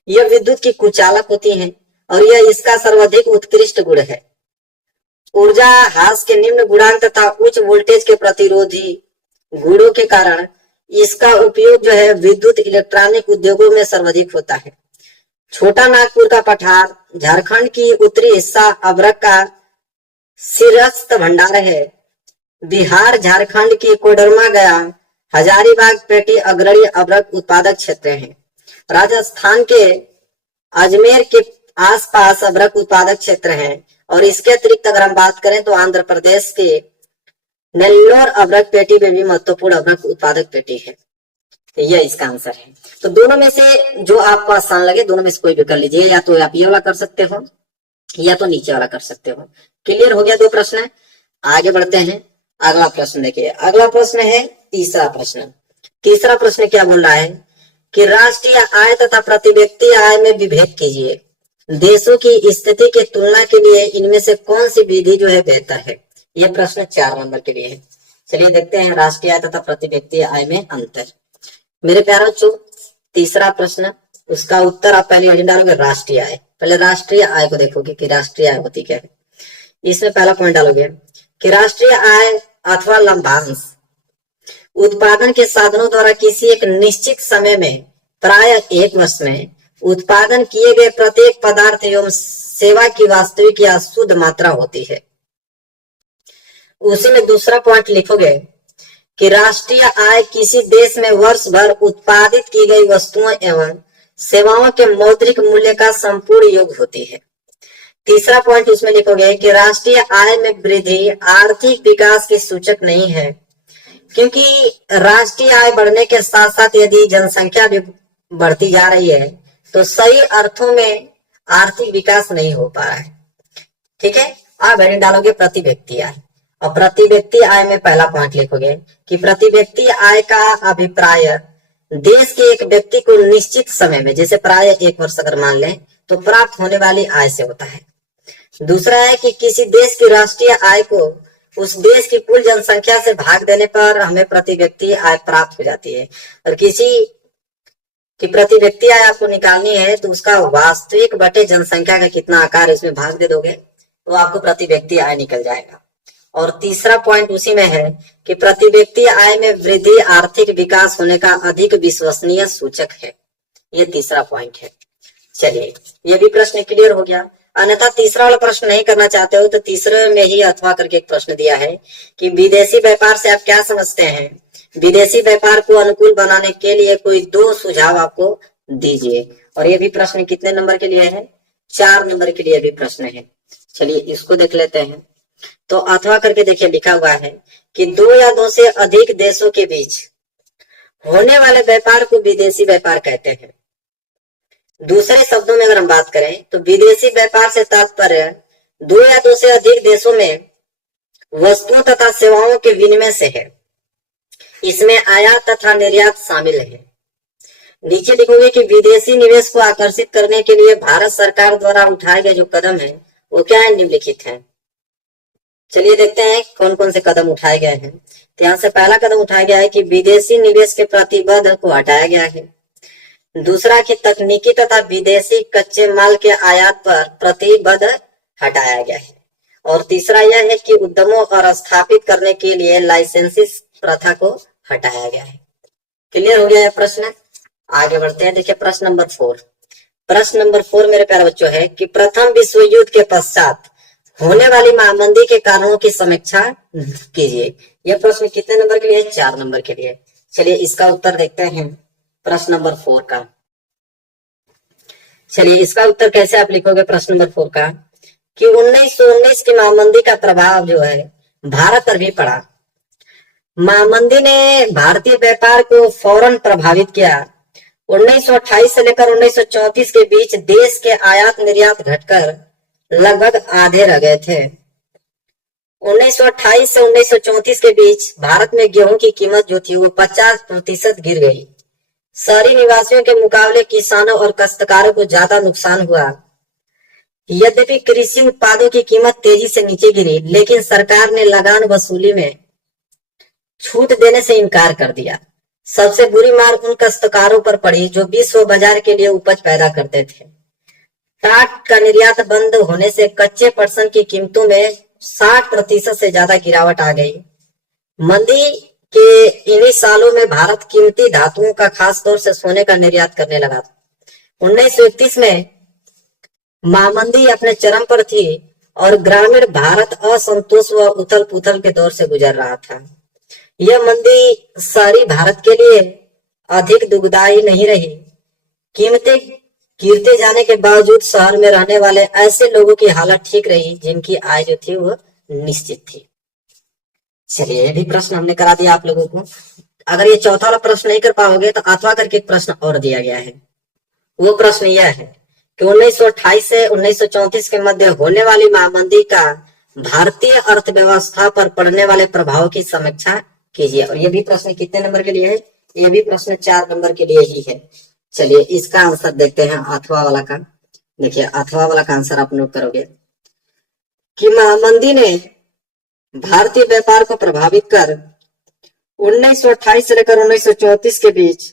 यह विद्युत की कुचालक होती है और यह इसका सर्वाधिक उत्कृष्ट गुण है। ऊर्जा ह्रास के निम्न गुणांक तथा उच्च वोल्टेज के प्रतिरोधी गुणों के कारण इसका उपयोग जो है विद्युत इलेक्ट्रॉनिक उद्योगों में सर्वाधिक होता है। छोटा नागपुर का पठार, झारखंड की उत्तरी हिस्सा अभ्रक का सिरस्त भंडार है। बिहार, झारखंड की कोडरमा, गया, हजारीबाग, पेटी अग्रणी अभ्रक उत्पादक क्षेत्र हैं। राजस्थान के अजमेर के आसपास अभ्रक उत्पादक क्षेत्र हैं और इसके अतिरिक्त अगर हम बात करें तो आंध्र प्रदेश के नेल्लोर अभ्रक पेटी में भी महत्वपूर्ण अभ्रक उत्पादक पेटी है। तो यह इसका आंसर है। तो दोनों में से जो आपको आसान लगे दोनों में से कोई भी कर लीजिए, या तो आप ये वाला कर सकते हो या तो नीचे वाला कर सकते हो। क्लियर हो गया? 2 प्रश्न है। आगे बढ़ते हैं। अगला प्रश्न देखिए। अगला प्रश्न है तीसरा प्रश्न। तीसरा प्रश्न क्या बोल रहा है कि राष्ट्रीय आय तथा प्रति व्यक्ति आय में विभेद कीजिए। देशों की स्थिति की तुलना के लिए इनमें से कौन सी विधि जो है बेहतर है? यह प्रश्न 4 नंबर के लिए है। चलिए देखते हैं राष्ट्रीय आय तथा प्रति व्यक्ति आय में अंतर। मेरे प्यारे बच्चों तीसरा प्रश्न, उसका उत्तर आप पहले हेडिंग डालोगे राष्ट्रीय आय। पहले राष्ट्रीय आय को देखोगे कि राष्ट्रीय आय होती क्या है। इसमें पहला पॉइंट डालोगे कि राष्ट्रीय आय अथवा लभ्यांश उत्पादन के साधनों द्वारा किसी एक निश्चित समय में प्राय 1 वर्ष में उत्पादन किए गए प्रत्येक पदार्थ एवं सेवा की वास्तविक या शुद्ध मात्रा होती है। उसी में दूसरा पॉइंट लिखोगे कि राष्ट्रीय आय किसी देश में वर्ष भर उत्पादित की गई वस्तुओं एवं सेवाओं के मौद्रिक मूल्य का संपूर्ण योग होती है। तीसरा पॉइंट उसमें लिखोगे कि राष्ट्रीय आय में वृद्धि आर्थिक विकास की सूचक नहीं है, क्योंकि राष्ट्रीय आय बढ़ने के साथ साथ यदि जनसंख्या भी बढ़ती जा रही है तो सही अर्थों में आर्थिक विकास नहीं हो पा रहा है। ठीक है, आप हेडिंग डालोगे प्रति व्यक्ति आय, और प्रति व्यक्ति आय में पहला पॉइंट लिखोगे कि प्रति व्यक्ति आय का अभिप्राय देश के एक व्यक्ति को निश्चित समय में, जैसे प्राय 1 वर्ष अगर मान लें, तो प्राप्त होने वाली आय से होता है। दूसरा है कि किसी देश की राष्ट्रीय आय को उस देश की कुल जनसंख्या से भाग देने पर हमें प्रति व्यक्ति आय प्राप्त हो जाती है, और किसी की प्रति व्यक्ति आय आपको निकालनी है तो उसका वास्तविक बटे जनसंख्या का कितना आकार इसमें भाग दे दोगे तो आपको प्रति व्यक्ति आय निकल जाएगा। और तीसरा पॉइंट उसी में है कि प्रति व्यक्ति आय में वृद्धि आर्थिक विकास होने का अधिक विश्वसनीय सूचक है। ये तीसरा पॉइंट है। चलिए, ये भी प्रश्न क्लियर हो गया। अन्यथा तीसरा वाला प्रश्न नहीं करना चाहते हो तो तीसरे में ही अथवा करके एक प्रश्न दिया है कि विदेशी व्यापार से आप क्या समझते हैं। विदेशी व्यापार को अनुकूल बनाने के लिए कोई 2 सुझाव आपको दीजिए। और ये भी प्रश्न कितने नंबर के लिए है? 4 नंबर के लिए भी प्रश्न है। चलिए इसको देख लेते हैं। तो अथवा करके देखिए, लिखा हुआ है कि 2 या 2 से अधिक देशों के बीच होने वाले व्यापार को विदेशी व्यापार कहते हैं। दूसरे शब्दों में अगर हम बात करें तो विदेशी व्यापार से तात्पर्य 2 या 2 से अधिक देशों में वस्तुओं तथा सेवाओं के विनिमय से है। इसमें आयात तथा निर्यात शामिल है। नीचे लिखोगे कि विदेशी निवेश को आकर्षित करने के लिए भारत सरकार द्वारा उठाए गए जो कदम है वो क्या है? निम्नलिखित है। चलिए देखते हैं कौन कौन से कदम उठाए गए हैं। तो यहाँ से पहला कदम उठाया गया है कि विदेशी निवेश के प्रतिबंध को हटाया गया है। दूसरा कि तकनीकी तथा विदेशी कच्चे माल के आयात पर प्रतिबंध हटाया गया है। और तीसरा यह है कि उद्यमों और स्थापित करने के लिए लाइसेंसिंग प्रथा को हटाया गया है। क्लियर हो गया यह प्रश्न? आगे बढ़ते हैं। देखिए प्रश्न नंबर 4। प्रश्न नंबर 4 मेरे प्यारे बच्चों है कि प्रथम विश्व युद्ध के पश्चात होने वाली महामंदी के कारणों की समीक्षा कीजिए। यह प्रश्न कितने नंबर के लिए? 4 नंबर के लिए। चलिए इसका उत्तर देखते हैं प्रश्न नंबर 4 का। चलिए इसका उत्तर कैसे आप लिखोगे प्रश्न नंबर 4 का कि 1919 की महामंदी का प्रभाव जो है भारत पर भी पड़ा। महामंदी ने भारतीय व्यापार को फौरन प्रभावित किया। 1928 से लेकर 1934 के बीच देश के आयात निर्यात घटकर लगभग आधे रह गए थे। 1928 से 1934 के बीच भारत में गेहूं की कीमत जो थी वो 50% गिर गई। शहरी निवासियों के मुकाबले किसानों और काश्तकारों को ज्यादा नुकसान हुआ। यद्यपि कृषि उत्पादों की कीमत तेजी से नीचे गिरी, लेकिन सरकार ने लगान वसूली में छूट देने से इनकार कर दिया। सबसे बुरी मार उन काश्तकारों पर पड़ी जो विश्व बाजार के लिए उपज पैदा करते थे। टाट का निर्यात बंद होने से कच्चे पटसन की कीमतों में 60% से ज्यादा गिरावट आ गई। मंदी के इन्हीं सालों में भारत कीमती धातुओं का, खास तौर से सोने का निर्यात करने लगा। 1931 में महामंदी अपने चरम पर थी और ग्रामीण भारत असंतोष व उथल पुथल के दौर से गुजर रहा था। यह मंदी शहरी भारत के लिए अधिक दुखदायी नहीं रही। कीमतें गिरते जाने के बावजूद शहर में रहने वाले ऐसे लोगों की हालत ठीक रही जिनकी आय जो थी वो निश्चित थी। चलिए ये भी प्रश्न हमने करा दिया आप लोगों को। अगर ये चौथा वाला प्रश्न नहीं कर पाओगे तो अथवा करके एक प्रश्न और दिया गया है। वो प्रश्न यह है कि 1928 से 1934 के मध्य होने वाली महामंदी का भारतीय अर्थव्यवस्था पर पड़ने वाले प्रभाव की समीक्षा कीजिए। और ये भी प्रश्न कितने नंबर के लिए है? ये भी प्रश्न 4 नंबर के लिए ही है। चलिए इसका आंसर देखते हैं अथवा वाला का। देखिए अथवा वाला का आंसर आप नोट करोगे कि महामंदी ने भारतीय व्यापार को प्रभावित कर 1928 से लेकर 1934 के बीच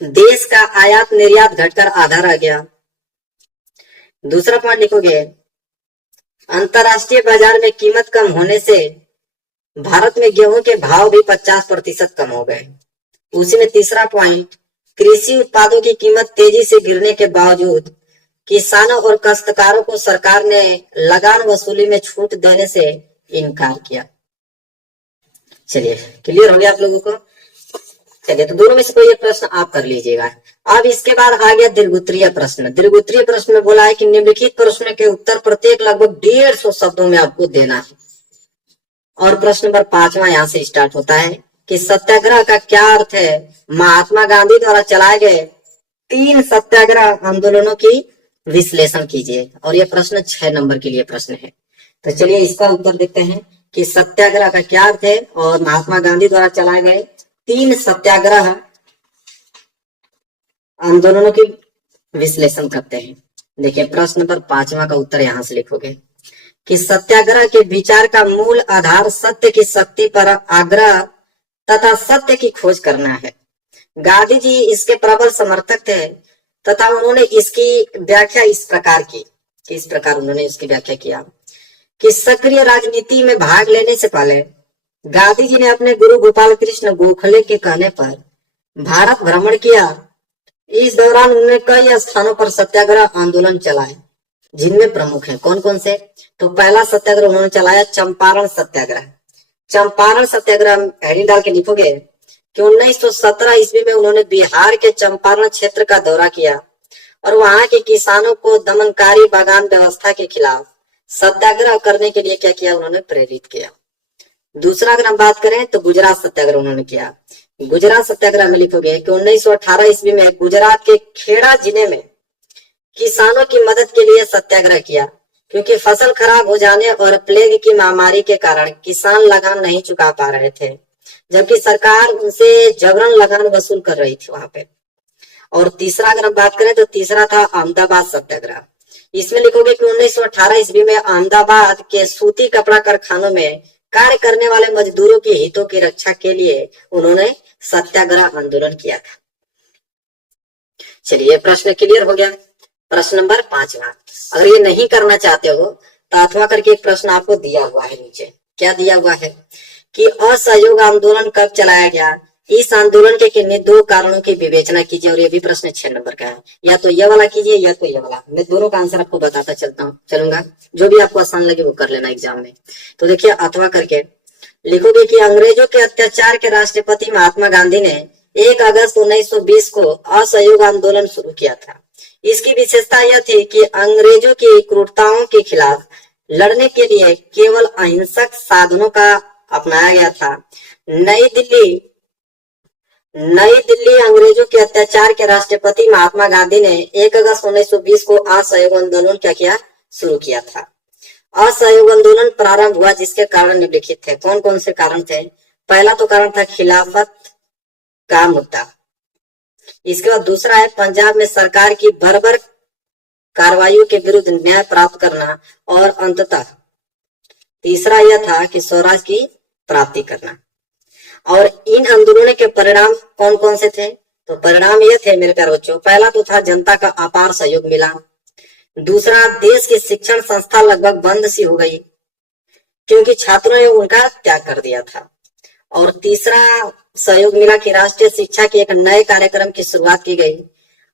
देश का आयात निर्यात घटकर आधा रह गया। दूसरा पॉइंट लिखोगे अंतरराष्ट्रीय बाजार में कीमत कम होने से भारत में गेहूं के भाव भी 50% कम हो गए। उसी में तीसरा पॉइंट कृषि उत्पादों की कीमत तेजी से गिरने के बावजूद किसानों और काश्तकारों को सरकार ने लगान वसूली में छूट देने से इनकार किया। चलिए क्लियर हो गया आप लोगों को। चलिए तो दोनों में से कोई एक प्रश्न आप कर लीजिएगा। अब इसके बाद आ गया दीर्घोत्तरीय प्रश्न। दीर्घोत्तरीय प्रश्न में बोला है कि निम्नलिखित प्रश्न के उत्तर प्रत्येक लगभग 150 शब्दों में आपको देना है। और प्रश्न नंबर 5वां यहाँ से स्टार्ट होता है कि सत्याग्रह का क्या अर्थ है। महात्मा गांधी द्वारा चलाए गए 3 सत्याग्रह आंदोलनों की विश्लेषण कीजिए। और ये प्रश्न 6 नंबर के लिए प्रश्न है। तो चलिए इसका उत्तर देखते हैं कि सत्याग्रह का क्या अर्थ है और महात्मा गांधी द्वारा चलाए गए 3 सत्याग्रह आंदोलनों की विश्लेषण करते हैं। देखिए प्रश्न नंबर 5वां का उत्तर यहां से लिखोगे कि सत्याग्रह के विचार का मूल आधार सत्य की शक्ति पर आग्रह तथा सत्य की खोज करना है। गांधी जी इसके प्रबल समर्थक थे तथा उन्होंने इसकी व्याख्या इस प्रकार की, इस प्रकार उन्होंने इसकी व्याख्या किया कि सक्रिय राजनीति में भाग लेने से पहले गांधी जी ने अपने गुरु गोपाल कृष्ण गोखले के कहने पर भारत भ्रमण किया। इस दौरान उन्होंने कई स्थानों पर सत्याग्रह आंदोलन चलाए, जिनमें प्रमुख हैं कौन कौन से। तो पहला सत्याग्रह उन्होंने चलाया चंपारण सत्याग्रह। चंपारण सत्याग्रह हेडिंग डाल के लिखोगे कि 1917 ईस्वी में उन्होंने बिहार के चंपारण क्षेत्र का दौरा किया और वहां के किसानों को दमनकारी बागान व्यवस्था के खिलाफ सत्याग्रह करने के लिए क्या किया, उन्होंने प्रेरित किया। दूसरा अगर हम बात करें तो गुजरात सत्याग्रह उन्होंने किया। गुजरात सत्याग्रह में लिखोगे कि 1918 ईस्वी में गुजरात के खेड़ा जिले में किसानों की मदद के लिए सत्याग्रह किया, क्योंकि फसल खराब हो जाने और प्लेग की महामारी के कारण किसान लगान नहीं चुका पा रहे थे, जबकि सरकार उनसे जबरन लगान वसूल कर रही थी वहां पे। और तीसरा अगर हम बात करें तो तीसरा था अहमदाबाद सत्याग्रह। इसमें लिखोगे कि 1918 ईस्वी में अहमदाबाद के सूती कपड़ा कारखानों में कार्य करने वाले मजदूरों के हितों की रक्षा के लिए उन्होंने सत्याग्रह आंदोलन किया था। चलिए प्रश्न क्लियर हो गया। प्रश्न नंबर 5वां, अगर ये नहीं करना चाहते हो तो अथवा करके एक प्रश्न आपको दिया हुआ है नीचे। क्या दिया हुआ है कि असहयोग आंदोलन कब चलाया गया, इस आंदोलन के किन्हीं 2 कारणों की विवेचना कीजिए। और ये भी प्रश्न 6 नंबर का है। या तो ये वाला कीजिए या तो ये वाला। मैं दोनों का आंसर आपको बताता चलूंगा, जो भी आपको आसान लगे वो कर लेना एग्जाम में। तो देखिए अथवा करके लिखोगे कि अंग्रेजों के अत्याचार के राष्ट्रपति महात्मा गांधी ने 1 अगस्त 1920 को असहयोग आंदोलन शुरू किया था। इसकी विशेषता यह थी कि अंग्रेजों की क्रूरताओं के खिलाफ लड़ने के लिए केवल अहिंसक साधनों का अपनाया गया था। नई दिल्ली अंग्रेजों के अत्याचार के राष्ट्रपति महात्मा गांधी ने 1 अगस्त 1920 को असहयोग आंदोलन क्या किया, शुरू किया था। असहयोग आंदोलन प्रारंभ हुआ जिसके कारण निम्नलिखित थे। कौन कौन से कारण थे। पहला तो कारण था खिलाफत का मुद्दा। इसके बाद दूसरा है पंजाब में सरकार की बर्बर कार्रवाइयों के विरुद्ध न्याय प्राप्त करना। और अंततः तीसरा यह था कि स्वराज की प्राप्ति करना। और इन आंदोलनों के परिणाम कौन कौन से थे। तो परिणाम ये थे मेरे प्यारे बच्चों, पहला तो था जनता का अपार सहयोग मिला। दूसरा, देश की शिक्षण संस्था लगभग बंद सी हो गई क्योंकि छात्रों ने उनका त्याग कर दिया था। और तीसरा सहयोग मिला कि राष्ट्रीय शिक्षा के एक नए कार्यक्रम की शुरुआत की गई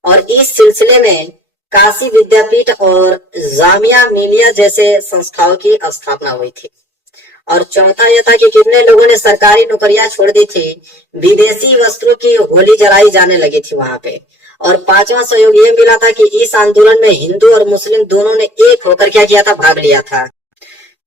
और इस सिलसिले में काशी विद्यापीठ और जामिया मिलिया जैसे संस्थाओं की स्थापना हुई थी। और चौथा यह था कि कितने लोगों ने सरकारी नौकरियां छोड़ दी थी, विदेशी वस्त्रों की होली जलाई जाने लगी थी वहां पे। और पांचवा सहयोग ये मिला था कि इस आंदोलन में हिंदू और मुस्लिम दोनों ने एक होकर क्या किया था, भाग लिया था।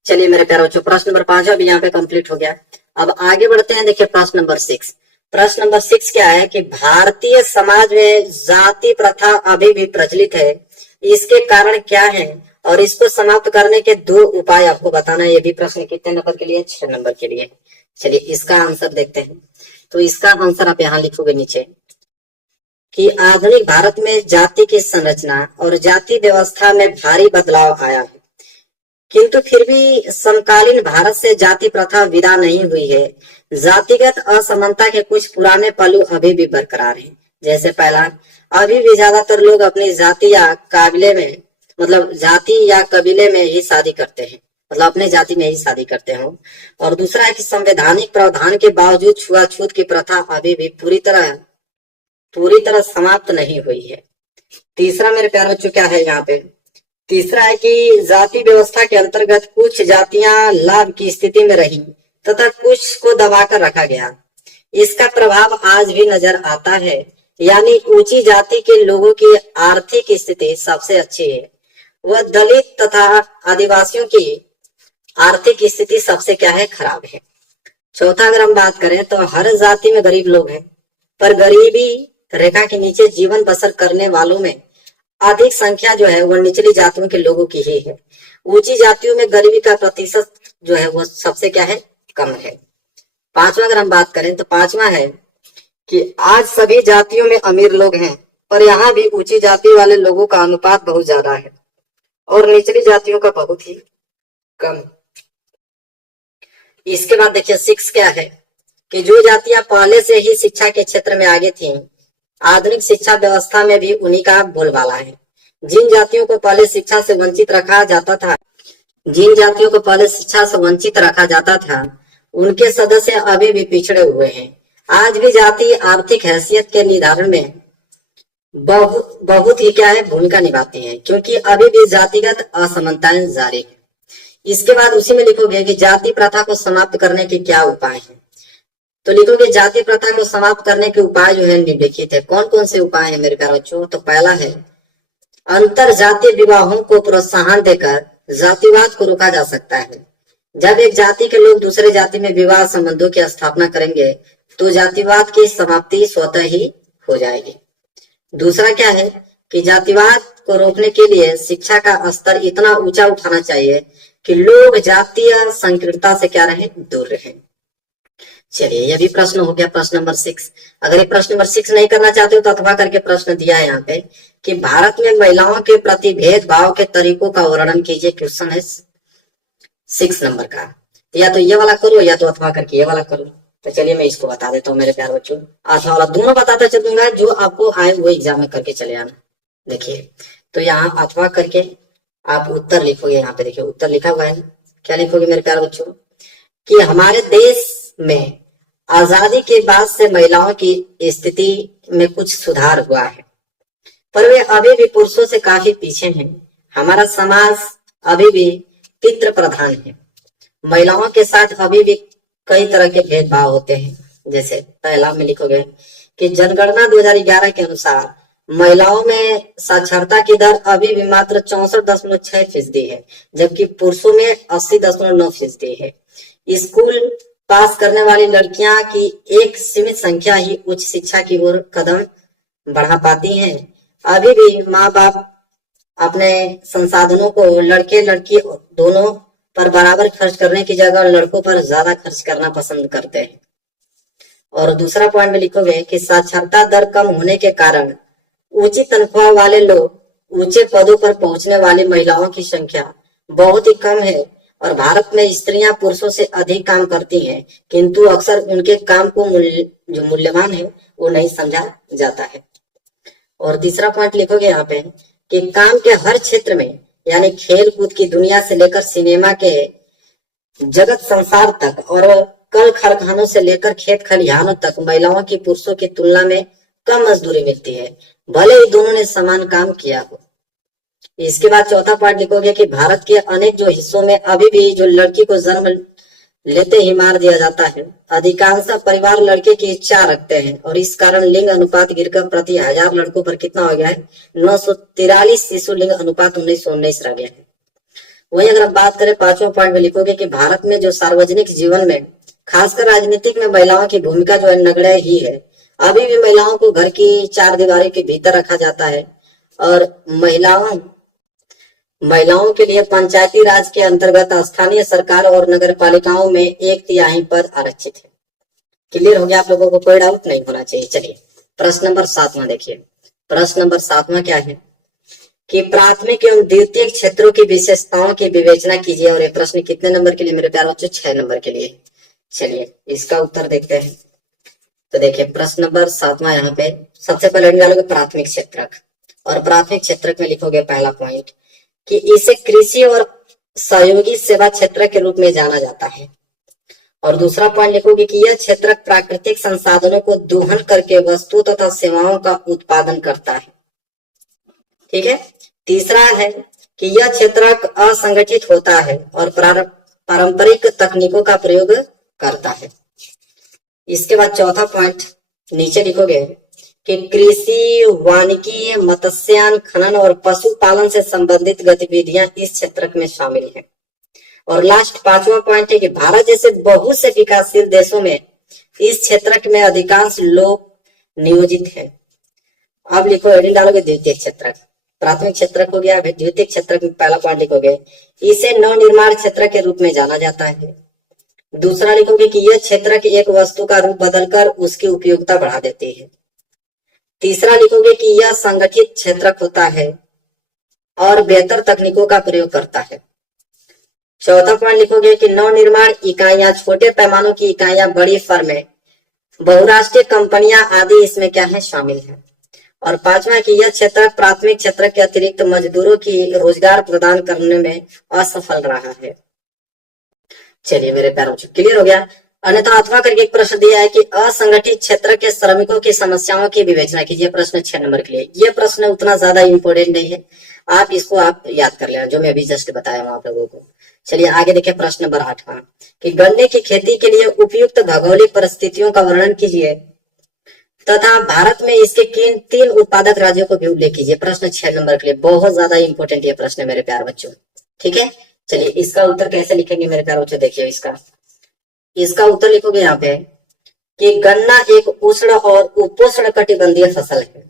चलिए मेरे प्यारे बच्चों, प्रश्न नंबर 5 भी यहाँ पे कंप्लीट हो गया। अब आगे बढ़ते हैं। देखिए प्रश्न नंबर 6। प्रश्न नंबर 6 क्या है कि भारतीय समाज में जाति प्रथा अभी भी प्रचलित है, इसके कारण क्या है और इसको समाप्त करने के 2 उपाय आपको बताना है। ये भी प्रश्न कितने नंबर के लिए, 6 नंबर के लिए। चलिए इसका आंसर देखते हैं। तो इसका आंसर आप यहाँ लिखोगे नीचे कि आधुनिक भारत में जाति की संरचना और जाति व्यवस्था में भारी बदलाव आया है, किंतु फिर भी समकालीन भारत से जाति प्रथा विदा नहीं हुई है। जातिगत असमानता के कुछ पुराने पहलू अभी भी बरकरार हैं। जैसे पहला, अभी भी ज्यादातर लोग अपनी जाति या काबिले में, मतलब जाति या कबीले में ही शादी करते हैं, मतलब अपने जाति में ही शादी करते हो। और दूसरा है कि संवैधानिक प्रावधान के बावजूद छुआछूत की प्रथा अभी भी पूरी तरह समाप्त नहीं हुई है। तीसरा मेरे प्यारे बच्चों क्या है यहाँ पे, तीसरा है कि जाति व्यवस्था के अंतर्गत कुछ जातियां लाभ की स्थिति में रही तथा कुछ को दबाकर रखा गया। इसका प्रभाव आज भी नजर आता है, यानी ऊंची जाति के लोगों की आर्थिक स्थिति सबसे अच्छी है, वह दलित तथा आदिवासियों की आर्थिक स्थिति सबसे क्या है, खराब है। चौथा अगर हम बात करें तो हर जाति में गरीब लोग हैं, पर गरीबी रेखा के नीचे जीवन बसर करने वालों में अधिक संख्या जो है वह निचली जातियों के लोगों की ही है। ऊंची जातियों में गरीबी का प्रतिशत जो है वो सबसे क्या है, कम है। पांचवा अगर हम बात करें तो पांचवा है कि आज सभी जातियों में अमीर लोग हैं, पर यहाँ भी ऊंची जाति वाले लोगों का अनुपात बहुत ज्यादा है और निचली जातियों का बहुत ही कम। इसके बाद देखिए 6 क्या है कि जो जातियां पहले से ही शिक्षा के क्षेत्र में आगे थीं, आधुनिक शिक्षा व्यवस्था में भी उन्हीं का बोलबाला है। जिन जातियों को पहले शिक्षा से वंचित रखा जाता था उनके सदस्य अभी भी पिछड़े हुए हैं। आज भी जाति आर्थिक हैसियत के निर्धारण में बहुत ही क्या है, भूमिका निभाती है, क्योंकि अभी भी जातिगत असमानताएं जारी है। इसके बाद उसी में लिखोगे कि जाति प्रथा को समाप्त करने के क्या उपाय हैं। तो लिखोगे जाति प्रथा को समाप्त करने के उपाय जो है निम्नलिखित है। कौन कौन से उपाय हैं मेरे प्यारे बच्चों? तो पहला है अंतर जातीय विवाहों को प्रोत्साहन देकर जातिवाद को रोका जा सकता है। जब एक जाति के लोग दूसरे जाति में विवाह संबंधों की स्थापना करेंगे तो जातिवाद की समाप्ति स्वतः ही हो जाएगी। दूसरा क्या है कि जातिवाद को रोकने के लिए शिक्षा का स्तर इतना ऊंचा उठाना चाहिए कि लोग जातीय संकीर्णता से क्या रहे, दूर रहे। चलिए यह भी प्रश्न हो गया, प्रश्न नंबर 6। अगर ये प्रश्न नंबर 6 नहीं करना चाहते हो तो अथवा करके प्रश्न दिया है यहाँ पे कि भारत में महिलाओं के प्रति भेदभाव के तरीकों का वर्णन कीजिए। क्वेश्चन है 6 नंबर का। या तो ये वाला करो या तो अथवा करके ये वाला करो। तो चलिए मैं इसको बता देता हूँ मेरे प्यारे बच्चों। अथवा वाला दोनों बताता चलूंगा, जो आपको आए वो एग्जाम में करके चले आना। देखिए तो यहाँ अथवा करके आप उत्तर लिखोगे। यहाँ पे देखिए उत्तर लिखा हुआ है। क्या लिखोगे मेरे प्यारे बच्चों कि हमारे देश में आजादी के बाद से महिलाओं की स्थिति में कुछ सुधार हुआ है, पर वे अभी भी पुरुषों से काफी पीछे हैं। हमारा समाज अभी भी पितृ प्रधान है। महिलाओं के साथ अभी भी कई तरह के भेदभाव होते हैं। जैसे पहला में लिखोगे कि जनगणना 2011 के अनुसार महिलाओं में साक्षरता की दर अभी भी मात्र 64.6% है, जबकि पुरुषों में 80.9% है। स्कूल पास करने वाली लड़कियां की एक सीमित संख्या ही उच्च शिक्षा की ओर कदम बढ़ा पाती हैं। अभी भी माँ बाप अपने संसाधनों को लड़के लड़की दोनों पर बराबर खर्च करने की जगह लड़कों पर ज्यादा खर्च करना पसंद करते हैं। और दूसरा पॉइंट में लिखोगे कि साक्षरता दर कम होने के कारण ऊंची तनख्वाह वाले लोग ऊंचे पदों पर पहुंचने वाली महिलाओं की संख्या बहुत ही कम है। और भारत में स्त्रियां पुरुषों से अधिक काम करती हैं, किंतु अक्सर उनके काम को जो मूल्यवान है वो नहीं समझा जाता है। और तीसरा पॉइंट लिखोगे यहाँ पे कि काम के हर क्षेत्र में, यानी खेल कूद की दुनिया से लेकर सिनेमा के जगत संसार तक और कल कारखानों से लेकर खेत खलिहानों तक महिलाओं की पुरुषों की तुलना में कम मजदूरी मिलती है, भले ही दोनों ने समान काम किया हो। इसके बाद चौथा पॉइंट लिखोगे कि भारत के अनेक जो हिस्सों में अभी भी जो लड़की को जन्म लेते ही मार दिया जाता है, अधिकांश परिवार लड़के की इच्छा रखते हैं और इस कारण लिंग अनुपात गिरकर प्रति 1000 लड़कों पर कितना हो गया है, 943 शिशु लिंग अनुपात 1919 रह गया है। वहीं अगर बात करें पांचवा पॉइंट में लिखोगे कि भारत में जो सार्वजनिक जीवन में खासकर राजनीतिक में महिलाओं की भूमिका जो है नगण्य ही है। अभी भी महिलाओं को घर की 4 दीवारी के भीतर रखा जाता है और महिलाओं के लिए पंचायती राज के अंतर्गत स्थानीय सरकार और नगर पालिकाओं में 1/3 पद आरक्षित है। क्लियर हो गया आप लोगों को? कोई डाउट नहीं होना चाहिए। चलिए प्रश्न नंबर 7वां देखिए। प्रश्न नंबर 7वां क्या है कि प्राथमिक एवं द्वितीयक क्षेत्रों की विशेषताओं की विवेचना कीजिए। और ये प्रश्न कितने नंबर के लिए मेरे प्यारे बच्चों? 6 नंबर के लिए। चलिए इसका उत्तर देखते हैं। तो देखिए प्रश्न नंबर 7वां यहाँ पे सबसे पहले निकालोगे प्राथमिक क्षेत्रक। और प्राथमिक क्षेत्रक में लिखोगे पहला पॉइंट कि इसे कृषि और सहयोगी सेवा क्षेत्र के रूप में जाना जाता है। और दूसरा पॉइंट लिखोगे कि यह क्षेत्र प्राकृतिक संसाधनों को दोहन करके वस्तु तथा सेवाओं का उत्पादन करता है। ठीक है। तीसरा है कि यह क्षेत्र असंगठित होता है और पारंपरिक तकनीकों का प्रयोग करता है। इसके बाद चौथा पॉइंट नीचे लिखोगे कि कृषि, वानिकी, मत्स्यान, खनन और पशुपालन से संबंधित गतिविधियां इस क्षेत्र में शामिल हैं। और लास्ट पांचवा पॉइंट है कि भारत जैसे बहुत से विकासशील देशों में इस क्षेत्र में अधिकांश लोग नियोजित हैं। अब लिखो हेडिंग डालोगे द्वितीयक क्षेत्र, प्राथमिक क्षेत्र हो गया, द्वितीयक क्षेत्र में पहला पॉइंट लिखोगे इसे नवनिर्माण क्षेत्र के रूप में जाना जाता है। दूसरा लिखोगे कि यह क्षेत्र की एक वस्तु का रूप बदलकर उसकी उपयोगिता बढ़ा देती है। तीसरा लिखोगे कि यह संगठित क्षेत्र होता है और बेहतर तकनीकों का प्रयोग करता है। चौथा पॉइंट लिखोगे कि नवनिर्माण इकाइयां, छोटे पैमानों की इकाइयां, बड़ी फर्में, बहुराष्ट्रीय कंपनियां आदि इसमें क्या है, शामिल है। और पांचवा कि यह क्षेत्र प्राथमिक क्षेत्र के अतिरिक्त मजदूरों की रोजगार प्रदान करने में असफल रहा है। चलिए मेरे प्यारों बच्चों, क्लियर हो गया। अन्यथा अथवा करके एक प्रश्न दिया है कि असंगठित क्षेत्र के श्रमिकों की समस्याओं की विवेचना कीजिए, प्रश्न 6 नंबर के लिए। यह प्रश्न उतना ज्यादा इंपोर्टेंट नहीं है, आप इसको आप याद कर लेना जो मैं अभी जस्ट बताया हूं आप लोगों को। चलिए आगे देखिए प्रश्न नंबर 8वां कि गन्ने की खेती के लिए उपयुक्त भौगोलिक परिस्थितियों का वर्णन कीजिए तथा भारत में इसके किन 3 उत्पादक राज्यों को भी उल्लेख कीजिए, प्रश्न 6 नंबर के लिए। बहुत ज्यादा इंपॉर्टेंट ये प्रश्न है मेरे प्यार बच्चों, ठीक है। चलिए इसका उत्तर कैसे लिखेंगे मेरे प्यार बच्चों, देखिए इसका उत्तर लिखोगे यहाँ पे कि गन्ना एक उष्ण और उपोष्ण कटिबंधीय फसल है।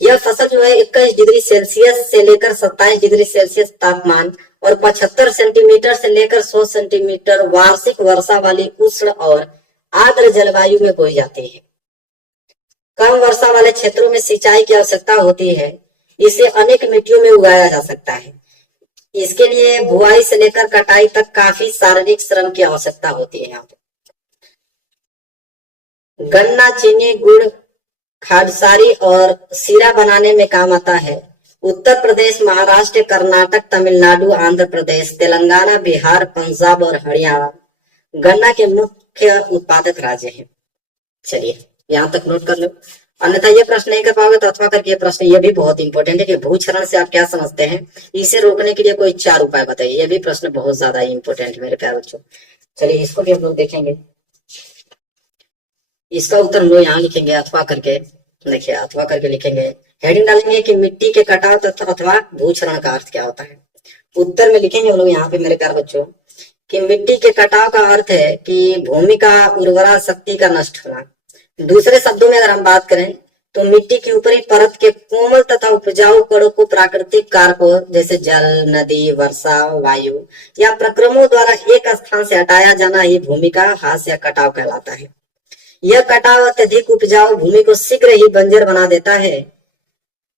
यह फसल जो है 21 डिग्री सेल्सियस से लेकर 27 डिग्री सेल्सियस तापमान और 75 सेंटीमीटर से लेकर 100 सेंटीमीटर वार्षिक वर्षा वाली उष्ण और आर्द्र जलवायु में बोई जाती है। कम वर्षा वाले क्षेत्रों में सिंचाई की आवश्यकता होती है। इसे अनेक मिट्टियों में उगाया जा सकता है। इसके लिए बुआई से लेकर कटाई तक काफी शारीरिक श्रम की आवश्यकता होती है। यहाँ पे गन्ना चीनी, गुड़, खादसारी और सीरा बनाने में काम आता है। उत्तर प्रदेश, महाराष्ट्र, कर्नाटक, तमिलनाडु, आंध्र प्रदेश, तेलंगाना, बिहार, पंजाब और हरियाणा गन्ना के मुख्य उत्पादक राज्य हैं। चलिए यहाँ तक नोट कर लो, अन्यथा ये प्रश्न नहीं कर पाओगे तो अथवा करके ये प्रश्न ये भी बहुत इंपॉर्टेंट है कि भूक्षरण से आप क्या समझते हैं, इसे रोकने के लिए कोई 4 उपाय बताइए। ये भी प्रश्न बहुत ज्यादा इंपॉर्टेंट है मेरे प्यारे बच्चों। चलिए इसको भी हम लोग देखेंगे। इसका उत्तर हम लोग यहाँ लिखेंगे अथवा करके, देखिए अथवा करके लिखेंगे, हेडिंग डालेंगे कि मिट्टी के कटाव तथा अथवा भूक्षरण का अर्थ क्या होता है। उत्तर में लिखेंगे हम लोग यहाँ पे मेरे प्यारे बच्चों कि मिट्टी के कटाव का अर्थ है कि भूमि का उर्वरा शक्ति का नष्ट होना। दूसरे शब्दों में अगर हम बात करें तो मिट्टी की ऊपरी परत के कोमल तथा उपजाऊ कणों को प्राकृतिक कारकों जैसे जल, नदी, वर्षा, वायु या प्रक्रमों द्वारा एक स्थान से हटाया जाना ही भूमि का ह्रास या कटाव कहलाता है। यह कटाव अत्यधिक उपजाऊ भूमि को शीघ्र ही बंजर बना देता है।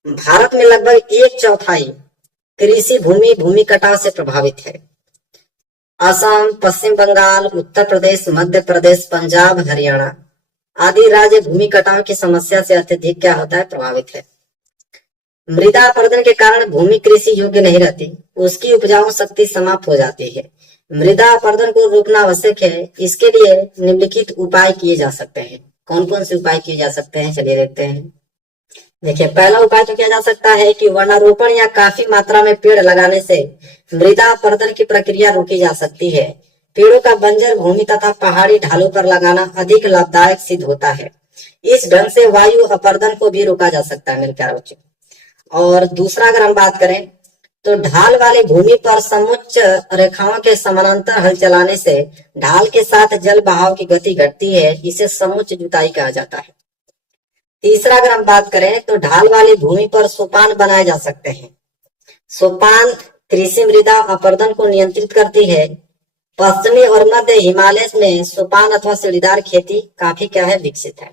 भारत में लगभग 1/4 कृषि भूमि कटाव से प्रभावित है। असम, पश्चिम बंगाल, उत्तर प्रदेश, मध्य प्रदेश, पंजाब, हरियाणा आदि राज्य भूमि कटाव की समस्या से अत्यधिक क्या होता है, प्रभावित है। मृदा अपरदन के कारण भूमि कृषि योग्य नहीं रहती, उसकी उपजाऊ शक्ति समाप्त हो जाती है। मृदा अपरदन को रोकना आवश्यक है। इसके लिए निम्नलिखित उपाय किए जा सकते हैं। कौन कौन से उपाय किए जा सकते हैं, चलिए देखते हैं। देखिए पहला उपाय तो किया जा सकता है कि वनारोपण या काफी मात्रा में पेड़ लगाने से मृदा अपरदन की प्रक्रिया रोकी जा सकती है। पेड़ों का बंजर भूमि तथा पहाड़ी ढालों पर लगाना अधिक लाभदायक सिद्ध होता है। इस ढंग से वायु अपरदन को भी रोका जा सकता है मेरे प्यारे बच्चों। और दूसरा अगर हम बात करें तो ढाल वाली भूमि पर समुच्च रेखाओं के समानांतर हल चलाने से ढाल के साथ जल बहाव की गति घटती है। इसे समुच्च जुताई कहा जाता है। तीसरा अगर हम बात करें तो ढाल वाली भूमि पर सोपान बनाए जा सकते हैं। सोपान कृषि मृदा अपरदन को नियंत्रित करती है। पश्चिमी और मध्य हिमालय में सोपान अथवा सीढ़ीदार खेती काफी क्या है, विकसित है।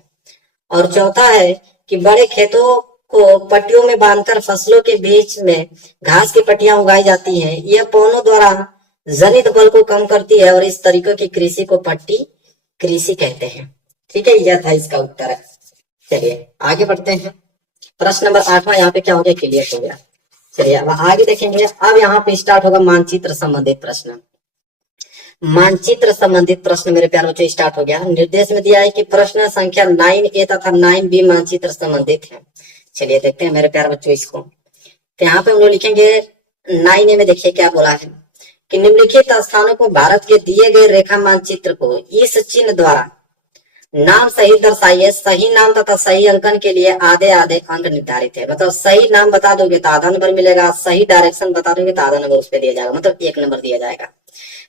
और चौथा है कि बड़े खेतों को पट्टियों में बांधकर फसलों के बीच में घास की पट्टियां उगाई जाती हैं। यह पौनों द्वारा जनित बल को कम करती है और इस तरीके की कृषि को पट्टी कृषि कहते हैं। ठीक है, यह था इसका उत्तर। चलिए आगे बढ़ते हैं। प्रश्न नंबर 8वां यहाँ पे क्या हो गया, क्लियर हो गया। चलिए अब आगे देखेंगे। अब यहाँ पे स्टार्ट होगा मानचित्र संबंधित प्रश्न। मानचित्र संबंधित प्रश्न मेरे प्यारे बच्चों स्टार्ट हो गया। निर्देश में दिया है कि प्रश्न संख्या 9A तथा 9B मानचित्र संबंधित है। चलिए देखते हैं मेरे प्यारे बच्चों इसको। तो यहाँ पे हम लोग लिखेंगे 9A में देखिए क्या बोला है कि निम्नलिखित स्थानों को भारत के दिए गए रेखा मानचित्र को इस चिन्ह द्वारा नाम सही दर्शाइए। सही नाम तथा सही अंकन के लिए आधे आधे अंक निर्धारित है। मतलब सही नाम बता दोगे तो आधा नंबर मिलेगा, सही डायरेक्शन बता दोगे तो आधा नंबर उस पर दिया जाएगा, मतलब 1 नंबर दिया जाएगा।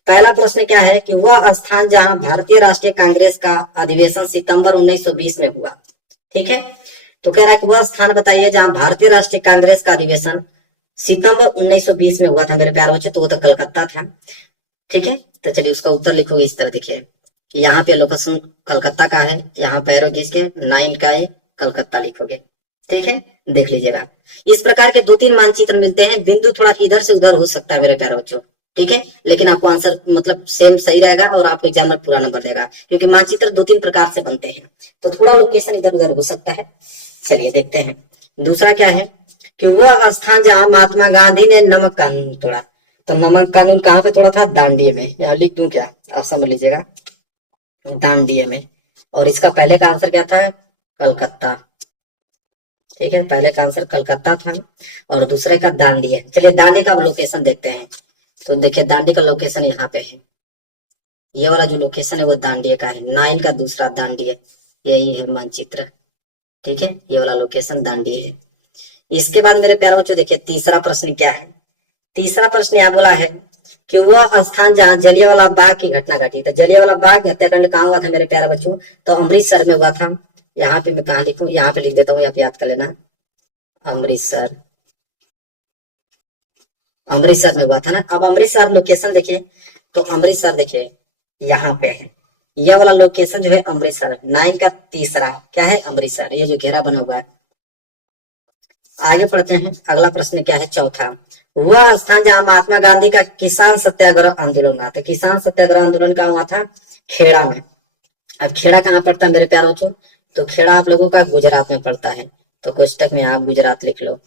पहला प्रश्न क्या है कि वह स्थान जहां भारतीय राष्ट्रीय कांग्रेस का अधिवेशन सितंबर 1920 में हुआ। ठीक है, तो कह रहा है कि वह स्थान बताइए जहां भारतीय राष्ट्रीय कांग्रेस का अधिवेशन सितंबर 1920 में हुआ था मेरे प्यारे बच्चों। तो वो तो कलकत्ता था। ठीक है, तो चलिए उसका उत्तर लिखोगे इस तरह। देखिए यहाँ पे लोकेशन कलकत्ता का है, यहाँ पे एरो खींच के 9 का है, कलकत्ता लिखोगे। ठीक है, देख लीजिएगा। इस प्रकार के 2-3 मानचित्र मिलते हैं। बिंदु थोड़ा इधर से उधर हो सकता है मेरे प्यारे बच्चों। ठीक है, लेकिन आपको आंसर मतलब सेम सही रहेगा और आपको एग्जामिनर पूरा नंबर देगा, क्योंकि मानचित्र 2-3 प्रकार से बनते हैं, तो थोड़ा लोकेशन इधर उधर हो सकता है। चलिए देखते हैं दूसरा क्या है कि वह स्थान जहां महात्मा गांधी ने नमक कानून तोड़ा। तो नमक कानून कहाँ पे तोड़ा था? दांडी में। यहाँ लिख दूं क्या, आप समझ लीजिएगा, दांडी में। और इसका पहले का आंसर क्या था? कलकत्ता। ठीक है, पहले का आंसर कलकत्ता था और दूसरे का दांडी है। चलिए दांडी का लोकेशन देखते हैं। तो देखिए दांडी का लोकेशन यहाँ पे है, ये वाला जो लोकेशन है वो दांडी का है। 9 का दूसरा दांडी है, यही है मानचित्र। ठीक है, ये वाला लोकेशन दांडी है। इसके बाद मेरे प्यारे बच्चों देखिए तीसरा प्रश्न क्या है। तीसरा प्रश्न यहाँ बोला है कि वह स्थान जहाँ जलियांवाला बाग की घटना घटी। तो जलियांवाला बाग हत्याकांड कहाँ हुआ था मेरे प्यारे बच्चों? तो अमृतसर में हुआ था। यहाँ पे मैं कहाँ लिखूं? यहाँ पे लिख देता हूँ, आप याद कर लेना, अमृतसर। अमृतसर में हुआ था ना। अब अमृतसर लोकेशन देखिए, तो अमृतसर देखिए यहाँ पे है, यह वाला लोकेशन जो है अमृतसर। 9 का तीसरा क्या है? अमृतसर। ये जो घेरा बना हुआ है। आगे पढ़ते हैं, अगला प्रश्न क्या है? चौथा, वह स्थान जहां महात्मा गांधी का किसान सत्याग्रह आंदोलन हुआ था। किसान सत्याग्रह आंदोलन कहाँ हुआ था? खेड़ा में। अब खेड़ा कहाँ पड़ता है मेरे प्यारे बच्चों? तो खेड़ा आप लोगों का गुजरात में पड़ता है, तो कोष्टक में आप गुजरात लिख लो।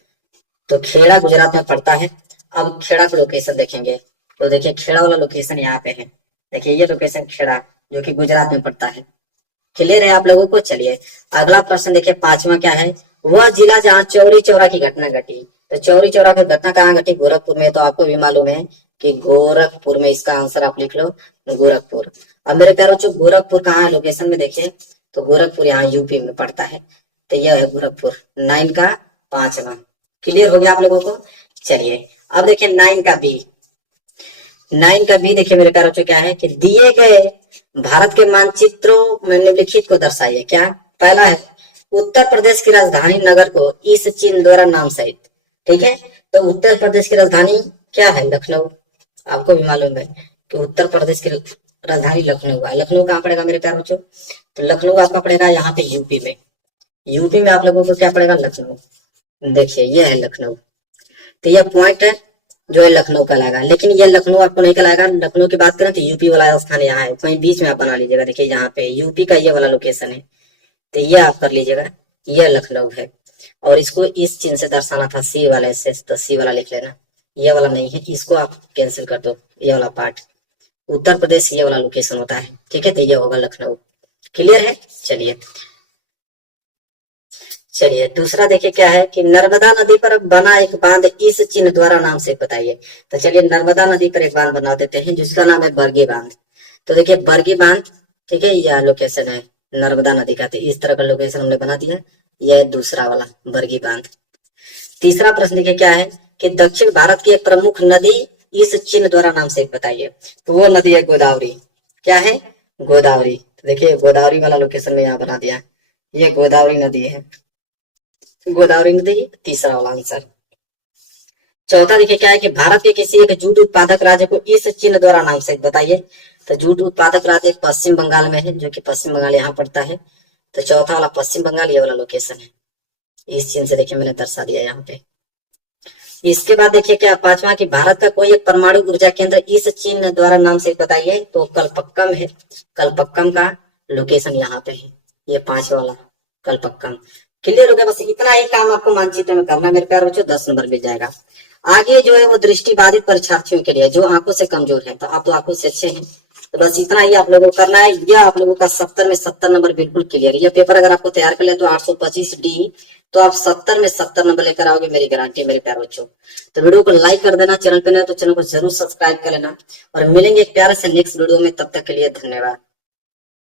तो खेड़ा गुजरात में पड़ता है। अब खेड़ा का लोकेशन देखेंगे, तो देखिए खेड़ा वाला लोकेशन यहाँ पे है। देखिए ये लोकेशन खेड़ा जो कि गुजरात में पड़ता है। क्लियर है आप लोगों को? चलिए अगला प्रश्न देखिए, 5वां क्या है? वह जिला जहाँ चौरी चौरा की घटना घटी। तो चौरी चौरा की घटना कहाँ घटी? गोरखपुर में। तो आपको भी मालूम है कि गोरखपुर में, इसका आंसर आप लिख लो गोरखपुर। अब मेरे प्यारे बच्चों गोरखपुर कहाँ है लोकेशन में? देखिए तो गोरखपुर यहाँ यूपी में पड़ता है। तो यह है गोरखपुर। 9 का 5वां। क्लियर हो गया आप लोगों को? चलिए अब देखिए 9 का बी। 9 का बी देखिए मेरे प्यारे बच्चों क्या है कि दिए गए भारत के मानचित्रों में निम्नलिखित को दर्शाइए। क्या? पहला है उत्तर प्रदेश की राजधानी नगर को इस चिन्ह द्वारा नाम सहित। ठीक है, तो उत्तर प्रदेश की राजधानी क्या है? लखनऊ। आपको भी मालूम है कि उत्तर प्रदेश की राजधानी लखनऊ है। लखनऊ कहाँ पड़ेगा मेरे प्यारे बच्चों? तो लखनऊ आपका पड़ेगा यहाँ पे यूपी में। यूपी में आप लोगों को क्या पड़ेगा? लखनऊ। देखिए ये है लखनऊ। तो यह पॉइंट है जो है लखनऊ कहलाएगा, लेकिन ये लखनऊ आपको नहीं कहलाएगा। लखनऊ की बात करें तो यूपी वाला स्थान यहाँ है, कहीं बीच में आप बना लीजिएगा। देखिए यहाँ पे यूपी का ये वाला लोकेशन है, तो ये आप कर लीजिएगा, ये लखनऊ है। और इसको इस चिन्ह से दर्शाना था, सी वाले से, तो सी वाला लिख लेना। ये वाला नहीं है, इसको आप कैंसिल कर दो, ये वाला पार्ट। उत्तर प्रदेश ये वाला लोकेशन होता है। ठीक है, तो ये होगा लखनऊ। क्लियर है? चलिए दूसरा देखिए क्या है कि नर्मदा नदी पर बना एक बांध इस चिन्ह द्वारा नाम से बताइए। तो चलिए नर्मदा नदी पर एक बांध बना देते हैं जिसका नाम है बरगी बांध। तो देखिए बरगी बांध, ठीक है, यह लोकेशन है नर्मदा नदी का। तो इस तरह का लोकेशन हमने बना दिया, यह दूसरा वाला बरगी बांध। तीसरा प्रश्न देखिए क्या है कि दक्षिण भारत की एक प्रमुख नदी इस चिन्ह द्वारा नाम से बताइए। तो वो नदी है गोदावरी। क्या है? गोदावरी। तो देखिए गोदावरी वाला लोकेशन में यहाँ बना दिया, ये गोदावरी नदी है, गोदावरी नदी। तीसरा वाला आंसर। चौथा देखिए क्या है कि भारत के किसी एक जूट उत्पादक राज्य को इस चिन्ह द्वारा नाम से बताइए। तो जूट उत्पादक राज्य पश्चिम बंगाल में है, जो कि पश्चिम बंगाल यहाँ पड़ता है। तो चौथा वाला पश्चिम बंगाल ये वाला लोकेशन है, इस चिन्ह से देखिए मैंने दर्शा दिया यहाँ पे। इसके बाद देखिए क्या 5वां कि भारत का कोई एक परमाणु ऊर्जा केंद्र इस चिन्ह द्वारा नाम से बताइए। तो कलपक्कम है, कलपक्कम का लोकेशन यहाँ पे है, ये 5वां वाला कलपक्कम। क्लियर हो गया? बस इतना ही काम आपको मानचित्र में करना मेरे प्यारे बच्चों, 10 नंबर मिल जाएगा। आगे जो है वो दृष्टिबाधित परीक्षार्थियों के लिए, जो आंखों से कमजोर है, तो आप तो आंखों से अच्छे हैं, तो बस इतना ही आप लोगों को करना है। यह आप लोगों का 70 में 70 नंबर बिल्कुल क्लियर है। यह पेपर अगर आपको तैयार कर ले तो 825 डी तो आप 70 में 70 नंबर लेकर आओगे, मेरी गारंटी है मेरे प्यारे बच्चों। तो वीडियो को लाइक कर देना, चैनल पे नए तो चैनल को जरूर सब्सक्राइब कर लेना, और मिलेंगे एक प्यारे से नेक्स्ट वीडियो में। तब तक के लिए धन्यवाद।